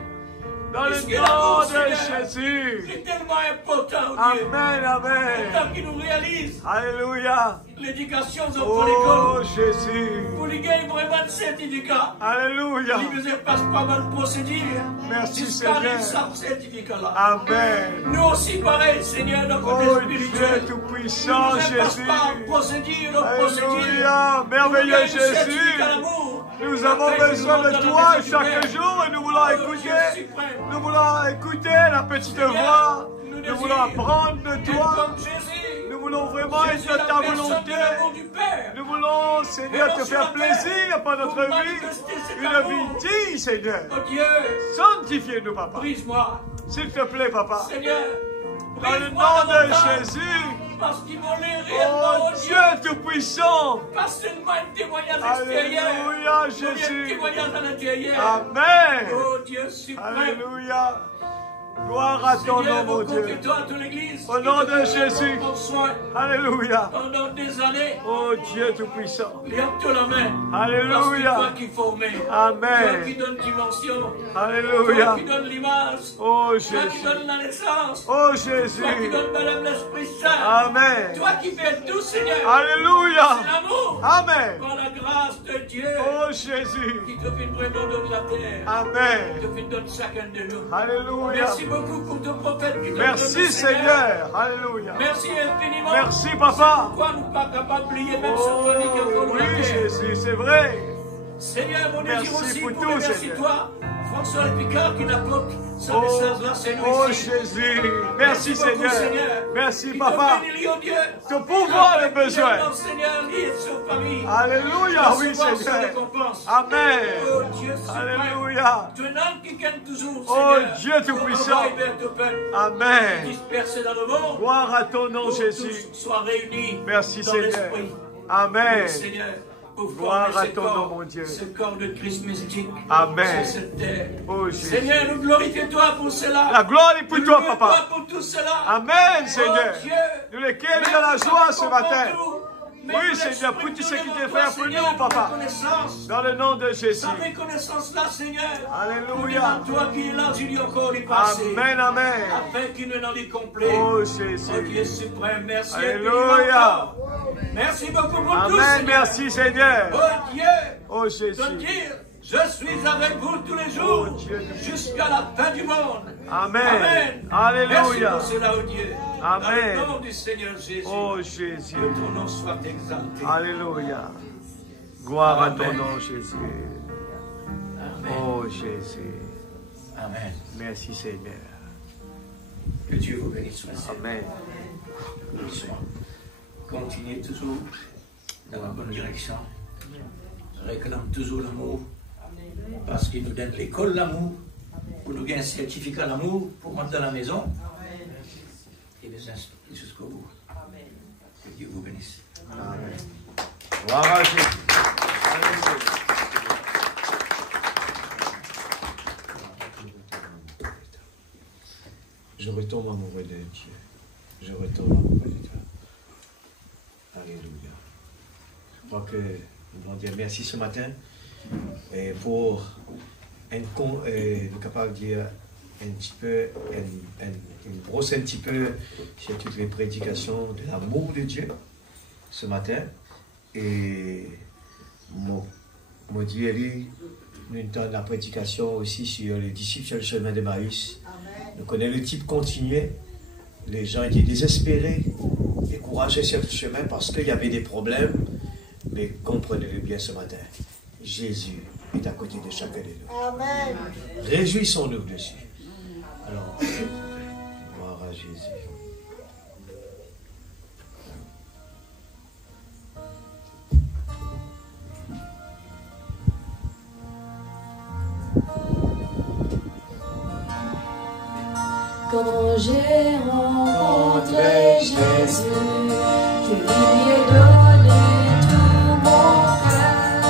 dans le Puisque nom l'amour, de Seigneur, Jésus. c'est tellement important, oh Dieu. Amen, amen. Tant qu'il nous réalise Alléluia. l'éducation dans Oh l'école. Jésus. Pour les gars, vraiment de certificat. Alléluia. Ils ne passent pas mal de procédures. Merci, Jusqu'à Seigneur. ce certificat-là. Amen. Nous aussi, pareil, Seigneur, dans le côté Oh spirituel. Dieu Tout-Puissant, Nous ne passons Jésus. pas en procédure, en procédure. Alléluia. Merveilleux Nous gagnons Jésus. certificat d'amour. Nous avons Après, besoin nous de demandons toi la maison du chaque Père. jour et nous voulons Oh, écouter. Dieu suprême. Nous voulons écouter la petite voix. Nous voulons apprendre de Être toi. comme Jésus. Nous voulons vraiment Jésus, être la ta personne volonté. de l'amour du Père. Nous voulons, Seigneur, te faire plaisir par notre Pour vie. manifester cet Une amour. vie digne, Seigneur. Oh Dieu, Sanctifie-nous, papa. brise-moi. S'il te plaît, papa. Seigneur, Dans le brise-moi nom de davantage. Jésus. Parce qu'ils m'ont l'air réellement, Oh oh Dieu Dieu. Tout-Puissant. Pas seulement un témoignage extérieur. Alléluia, mais un Jésus. témoignage à l'intérieur. Amen. Oh Dieu suprême. Alléluia. Gloire à ton nom, Seigneur, mon vous Dieu. confie-toi à toute l'église. Au nom de Jésus. Prends soin Alléluia. pendant des années. Oh Dieu Tout-Puissant. Lève-toi la main. Alléluia. Parce que c'est toi qui formé. Amen. Toi qui donne dimension. Toi Alléluia. qui donne l'image. Oh Toi qui Jésus. donne la naissance. Oh Toi qui Jésus. donne Madame l'Esprit Saint. Amen. Toi qui fais tout, Seigneur. Alléluia. C'est l'amour. Amen. Par la grâce de Dieu. Oh Jésus. Qui te fait vraiment donner la terre. Amen. Qui te fait donner chacun de nous. Alléluia. Merci Merci beaucoup pour ton prophète qui te Merci donne, Seigneur. Alléluia. Merci infiniment. Merci Papa. Pourquoi nous pas capables d'oublier même ce famille qui est encore Oui Jésus, c'est vrai. Seigneur, mon Dieu, Merci aussi pour pour tout, remercier Seigneur. toi, François Picard qui n'apporte sa message là, c'est nous Oh ici. Jésus. Merci beaucoup, Seigneur. Merci Il Papa. te bénit, oh Dieu. Ton pouvoir le besoin. Seigneur, lié sur famille. Alléluia, oui Seigneur. Amen. Oh Dieu, Alléluia. Tu es un homme qui gagne toujours, Oh Seigneur. Dieu Tout-Puissant. Amen. Dispersé dans le monde. Gloire à ton nom Jésus. Sois réunis. Merci dans Seigneur. l'esprit. Amen. Seigneur, pour Gloire former à ce ton corps, nom, mon Dieu. Ce corps de Christ mystique Amen. sur cette terre. Oh, Jésus. Seigneur, nous glorifions-toi pour cela. La gloire est pour toi, Nous Papa. louons pour tout cela. Amen, Oh, Seigneur. Dieu. Nous les quêtes dans la joie ce matin. Oui, Seigneur, pour tout ce qui t'est fait pour nous, Papa. Dans le nom de Jésus. Sa reconnaissance là, Seigneur. Alléluia. Toi qui es là, Julie, encore du passé. Amen, amen. Afin qu'il ne n'en ait complet. Oh, Jésus. Oh, Dieu suprême, merci. Alléluia. Merci beaucoup pour tout, Amen, Seigneur. merci, Seigneur. Oh, Dieu. Oh, Jésus. De dire, je suis avec vous tous les jours, jusqu'à la fin du monde. Amen. Amen. Alléluia. Merci pour cela, oh Dieu. Amen. Dans le nom du Seigneur Jésus. Oh, Jésus. Que ton nom soit exalté. Alléluia. Gloire Amen. à ton nom, Jésus. Amen. Oh, Jésus. Amen. Merci, Seigneur. Que Dieu vous bénisse. Amen. Continuez toujours dans la bonne direction. Réclame toujours l'amour. Parce qu'il nous donne l'école l'amour. Pour nous gagner un certificat d'amour pour rentrer dans la maison. Et les instruire jusqu'au bout. Que Dieu vous bénisse. Amen. Gloire à Jésus. Alléluia. Je retombe amoureux de Dieu. Je retombe amoureux de Dieu. Alléluia. Je crois que nous voulons dire merci ce matin et pour capable de dire un petit peu, une brosse un petit peu sur toutes les prédications de l'amour de Dieu ce matin. Et mon Dieu, nous donne la prédication aussi sur les disciples sur le chemin de Maïs. Nous connaissons le type continué. Les gens étaient désespérés, découragés sur le chemin parce qu'il y avait des problèmes. Mais comprenez-le bien ce matin. Jésus est à côté de chacun de nous. Amen. Réjouissons-nous dessus. Alors, gloire à Jésus. Quand j'ai rencontré Jésus, je lui ai donné tout mon cœur.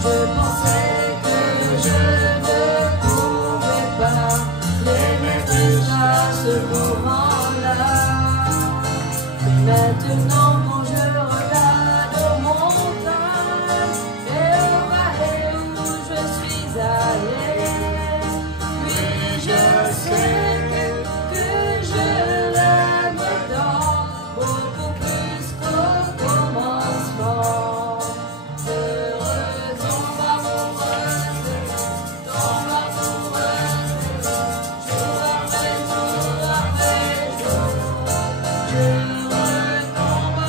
Je pensais que je ne pouvais pas l'aimer jusqu'à ce moment-là. Mais maintenant, quand je regarde aux montagnes et aux vallées où je suis allé, oui, je sais que je l'aime tant, beaucoup plus qu'au commencement. Heureux, tombe amoureuse, tombe amoureuse, jour après jour après jour. Je retombe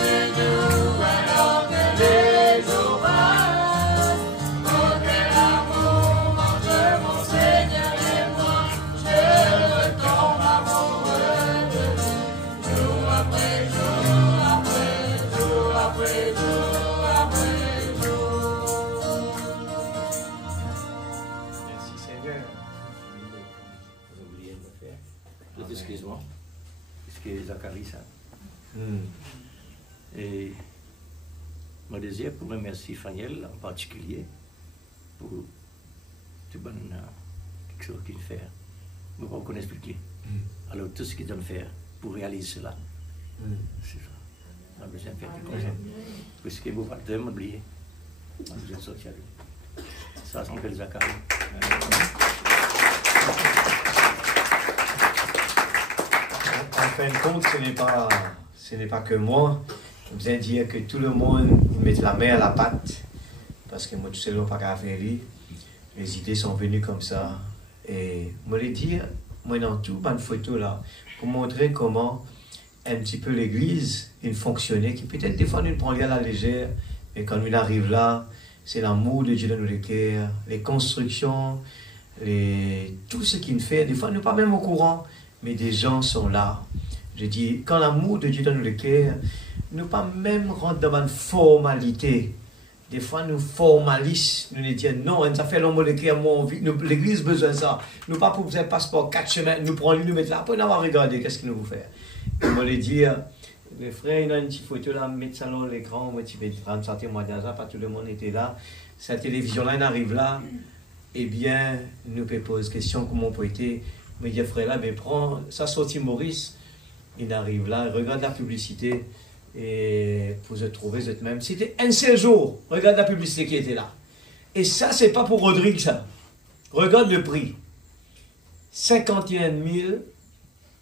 plus doux alors que les jours passent. Oh, quel amour entre mon Seigneur et moi, je retombe amoureux de lui, jour après jour, après jour, après jour, après jour. Merci Seigneur. Vous oubliez de le faire. Excuse-moi. Excusez Zacharie ça. Et mon désir pour remercier Faniel en particulier pour tout bon quelque chose qu'il fait. Nous ne pouvons pas expliquer. Alors tout ce qu'il doit faire pour réaliser cela. C'est ça. On a besoin de faire du conseil. Puisque vous ne pouvez pas m'oublier. Vous êtes sorti à lui. Ça s'appelle Zacharie. En fin de compte, ce n'est pas que moi. Je viens dire que tout le monde met la main à la pâte. Parce que moi, tout seul, je ne peux pas faire. Les idées sont venues comme ça. Et moi, les dire, moi, dans tout, une photo là, pour montrer comment un petit peu l'église, il fonctionnait, qui peut-être des fois, nous prend à la légère, mais quand nous arrive là, c'est l'amour de Dieu dans nos cœurs, les constructions, tout ce qu'il fait. Des fois, nous ne sommes pas même au courant, mais des gens sont là. Je dis, quand l'amour de Dieu dans nos cœurs, nous ne pas même rentrer dans une formalité. Des fois, nous formalisons, nous nous disons non, ça fait l'homme de cœur, l'église a besoin de ça. Nous pas pour un passeport 4 semaines, nous prenons nous mettre là, après on va regarder qu'est-ce que nous voulons faire. Et moi, le dire, les frères, il y a une petite photo là, mettre ça dans l'écran, moi, tu mets 30 centimes, moi, dans ça, pas tout le monde était là. Cette télévision-là, elle arrive là, eh bien, nous peut poser question comment on peut être. Mais dire, frère là, mais prends, ça sortit Maurice, il arrive là, regarde la publicité. Et pour se trouver même. C'était un seul jour. Regarde la publicité qui était là. Et ça, c'est pas pour Rodrigue, ça. Regarde le prix. 51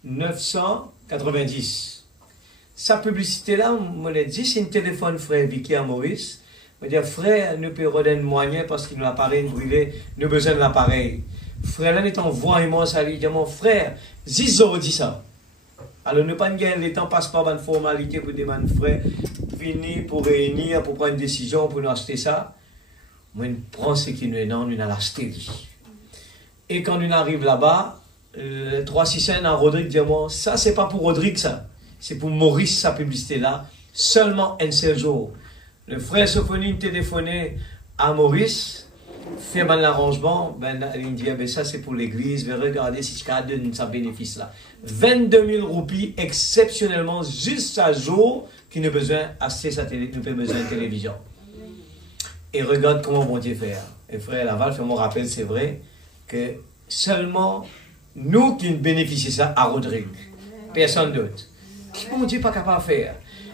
990. Sa publicité-là, on l'a dit, c'est un téléphone frère Vicky à Maurice. On dit, frère, nous pouvons redonner moyen parce qu'il nous a appareil brûlé, nous avons besoin de l'appareil. Frère, là, est en voix et moi, ça lui dit, mon frère, Zizo dit ça. Alors, ne pas gagner le temps, passe par une formalité pour demander frère, finir pour réunir, pour prendre une décision, pour nous acheter ça. Moi, je prends ce qui nous est non, nous allons l'acheter. Et quand nous arrivons là-bas, 365 à Rodrigue dit, moi, ça, c'est pas pour Rodrigue, ça. C'est pour Maurice, sa publicité-là. Seulement un seul jour. Le frère Sophonie téléphoné à Maurice, fait l'arrangement, il dit, ben, ça c'est pour l'église, mais regardez si tu as donné ce bénéfice-là. 22 000 roupies exceptionnellement, juste à jour, qui nous besoin acheter sa télé, nous fait besoin de télévision. Et regarde comment bon Dieu fait. Et frère Laval, fait mon rappel, c'est vrai, que seulement nous qui bénéficions ça à Rodrigue. Personne d'autre. Bon Dieu pas capable de faire.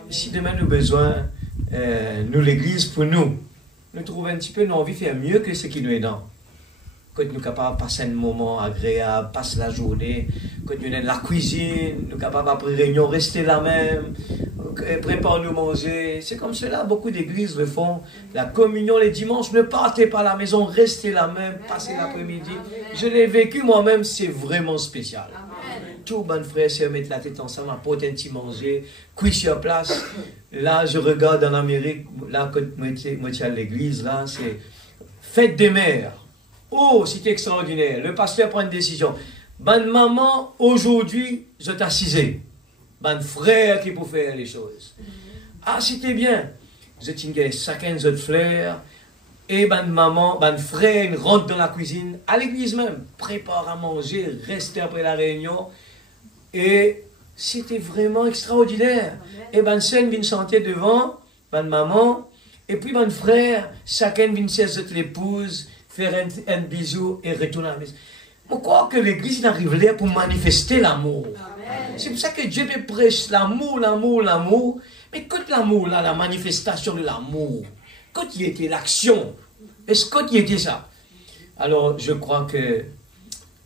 Si demain nous avons besoin, nous l'église pour nous. Nous trouvons un petit peu l'envie de faire mieux que ce qui nous est dans. Quand nous sommes capables de passer un moment agréable, passer la journée, quand nous sommes dans la cuisine, nous sommes capables après réunion rester là même, préparer nous manger. C'est comme cela, beaucoup d'églises le font. La communion les dimanches, ne partez pas à la maison, restez là même, passez l'après-midi. Je l'ai vécu moi-même, c'est vraiment spécial. Tout bon frère, c'est mettre la tête ensemble, apporter un petit manger, cuire sur place. Là, je regarde en Amérique, là, quand moi, je suis à l'église, là, c'est fête des mères. Oh, c'est extraordinaire. Le pasteur prend une décision. Bonne maman, aujourd'hui, je t'assisais. Bonne frère qui peut faire les choses. Ah, c'était bien. Je tiens chacun de fleurs. Et bonne maman, bonne frère, rentre dans la cuisine, à l'église même, prépare à manger, reste après la réunion. Et c'était vraiment extraordinaire. Et ben scène vient chanter devant, ben maman, et puis ben frère, chacun vient saisir l'épouse, faire un bisou et retourner à la maison. Je crois que l'église arrive là pour manifester l'amour. C'est pour ça que Dieu prêche l'amour, l'amour, l'amour. Mais quand l'amour, là, la manifestation de l'amour, quand il était l'action, est-ce qu'il était ça? Alors je crois que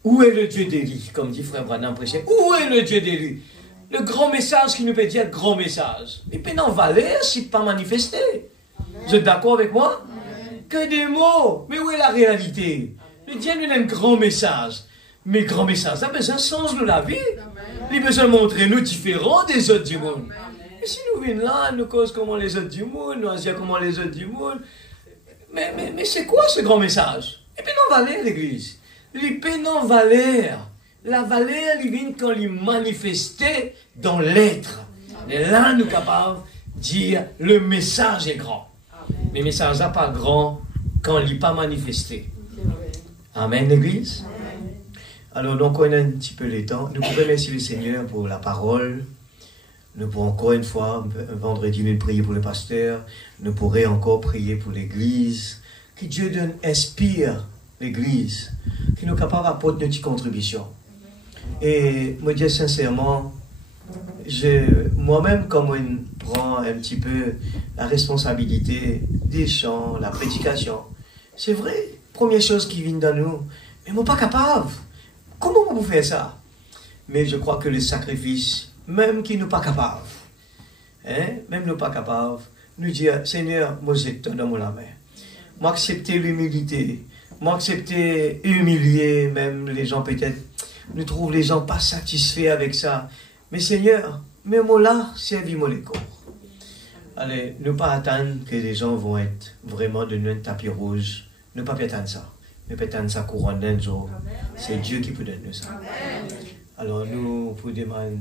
où est le Dieu d'Élie, comme dit Frère Branham prêchait? Où est le Dieu d'Élie? Le grand message qui nous peut dire grand message. Et puis dans Valais, c'est pas manifesté. Vous êtes d'accord avec moi? Que des mots. Mais où est la réalité? Le Dieu nous a un grand message. Mais grand message, ça a besoin de sens de la vie. Il a besoin de montrer nous différents des autres du monde. Et si nous venons là, nous causons comment les autres du monde, nous disons comment les autres du monde. Mais c'est quoi ce grand message? Et puis non valeur l'église. L'épée non valeur. La valeur, il vient quand il manifestait dans l'être. Et là, nous sommes capables de dire le message est grand. Mais le message n'est pas grand quand il n'est pas manifesté. Amen, l'église. Alors, donc, on a un petit peu le temps. Nous pouvons remercier le Seigneur pour la parole. Nous pourrons encore une fois, vendredi, nous prier pour le pasteur. Nous pourrons encore prier pour l'église. Que Dieu inspire l'église. Qu'il nous capable d'apporter notre contribution. Et moi, dire sincèrement, moi-même, comme on prend un petit peu la responsabilité des chants, la prédication, c'est vrai, première chose qui vient dans nous, mais moi pas capable. Comment on peut faire ça? Mais je crois que le sacrifice, même qui n'est pas capable, même nous pas capable, nous dire, Seigneur, moi j'ai dans mon main. Moi accepter l'humilité, moi accepter humilier, même les gens peut-être, nous trouvent les gens pas satisfaits avec ça. Mais Seigneur, mais moi là, servis-moi les corps. Allez, ne pas attendre que les gens vont être vraiment de un tapis rouge. Ne pas attendre ça. Ne pas attendre ça couronne d'un jour. C'est Dieu qui peut donner ça. Alors nous, pour demander,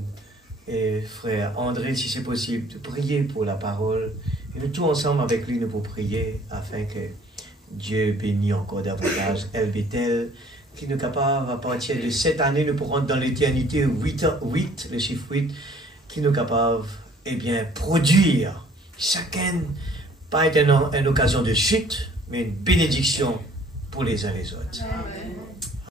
frère André, si c'est possible, de prier pour la parole. Et nous tous ensemble avec lui, nous pour prier afin que Dieu bénisse encore davantage El Bethel, qui nous est capable, à partir de cette année, nous pourrons dans l'éternité 8, le chiffre 8, qui nous est capable, produire chacun, pas être une occasion de chute, mais une bénédiction pour les uns et les autres. Amen.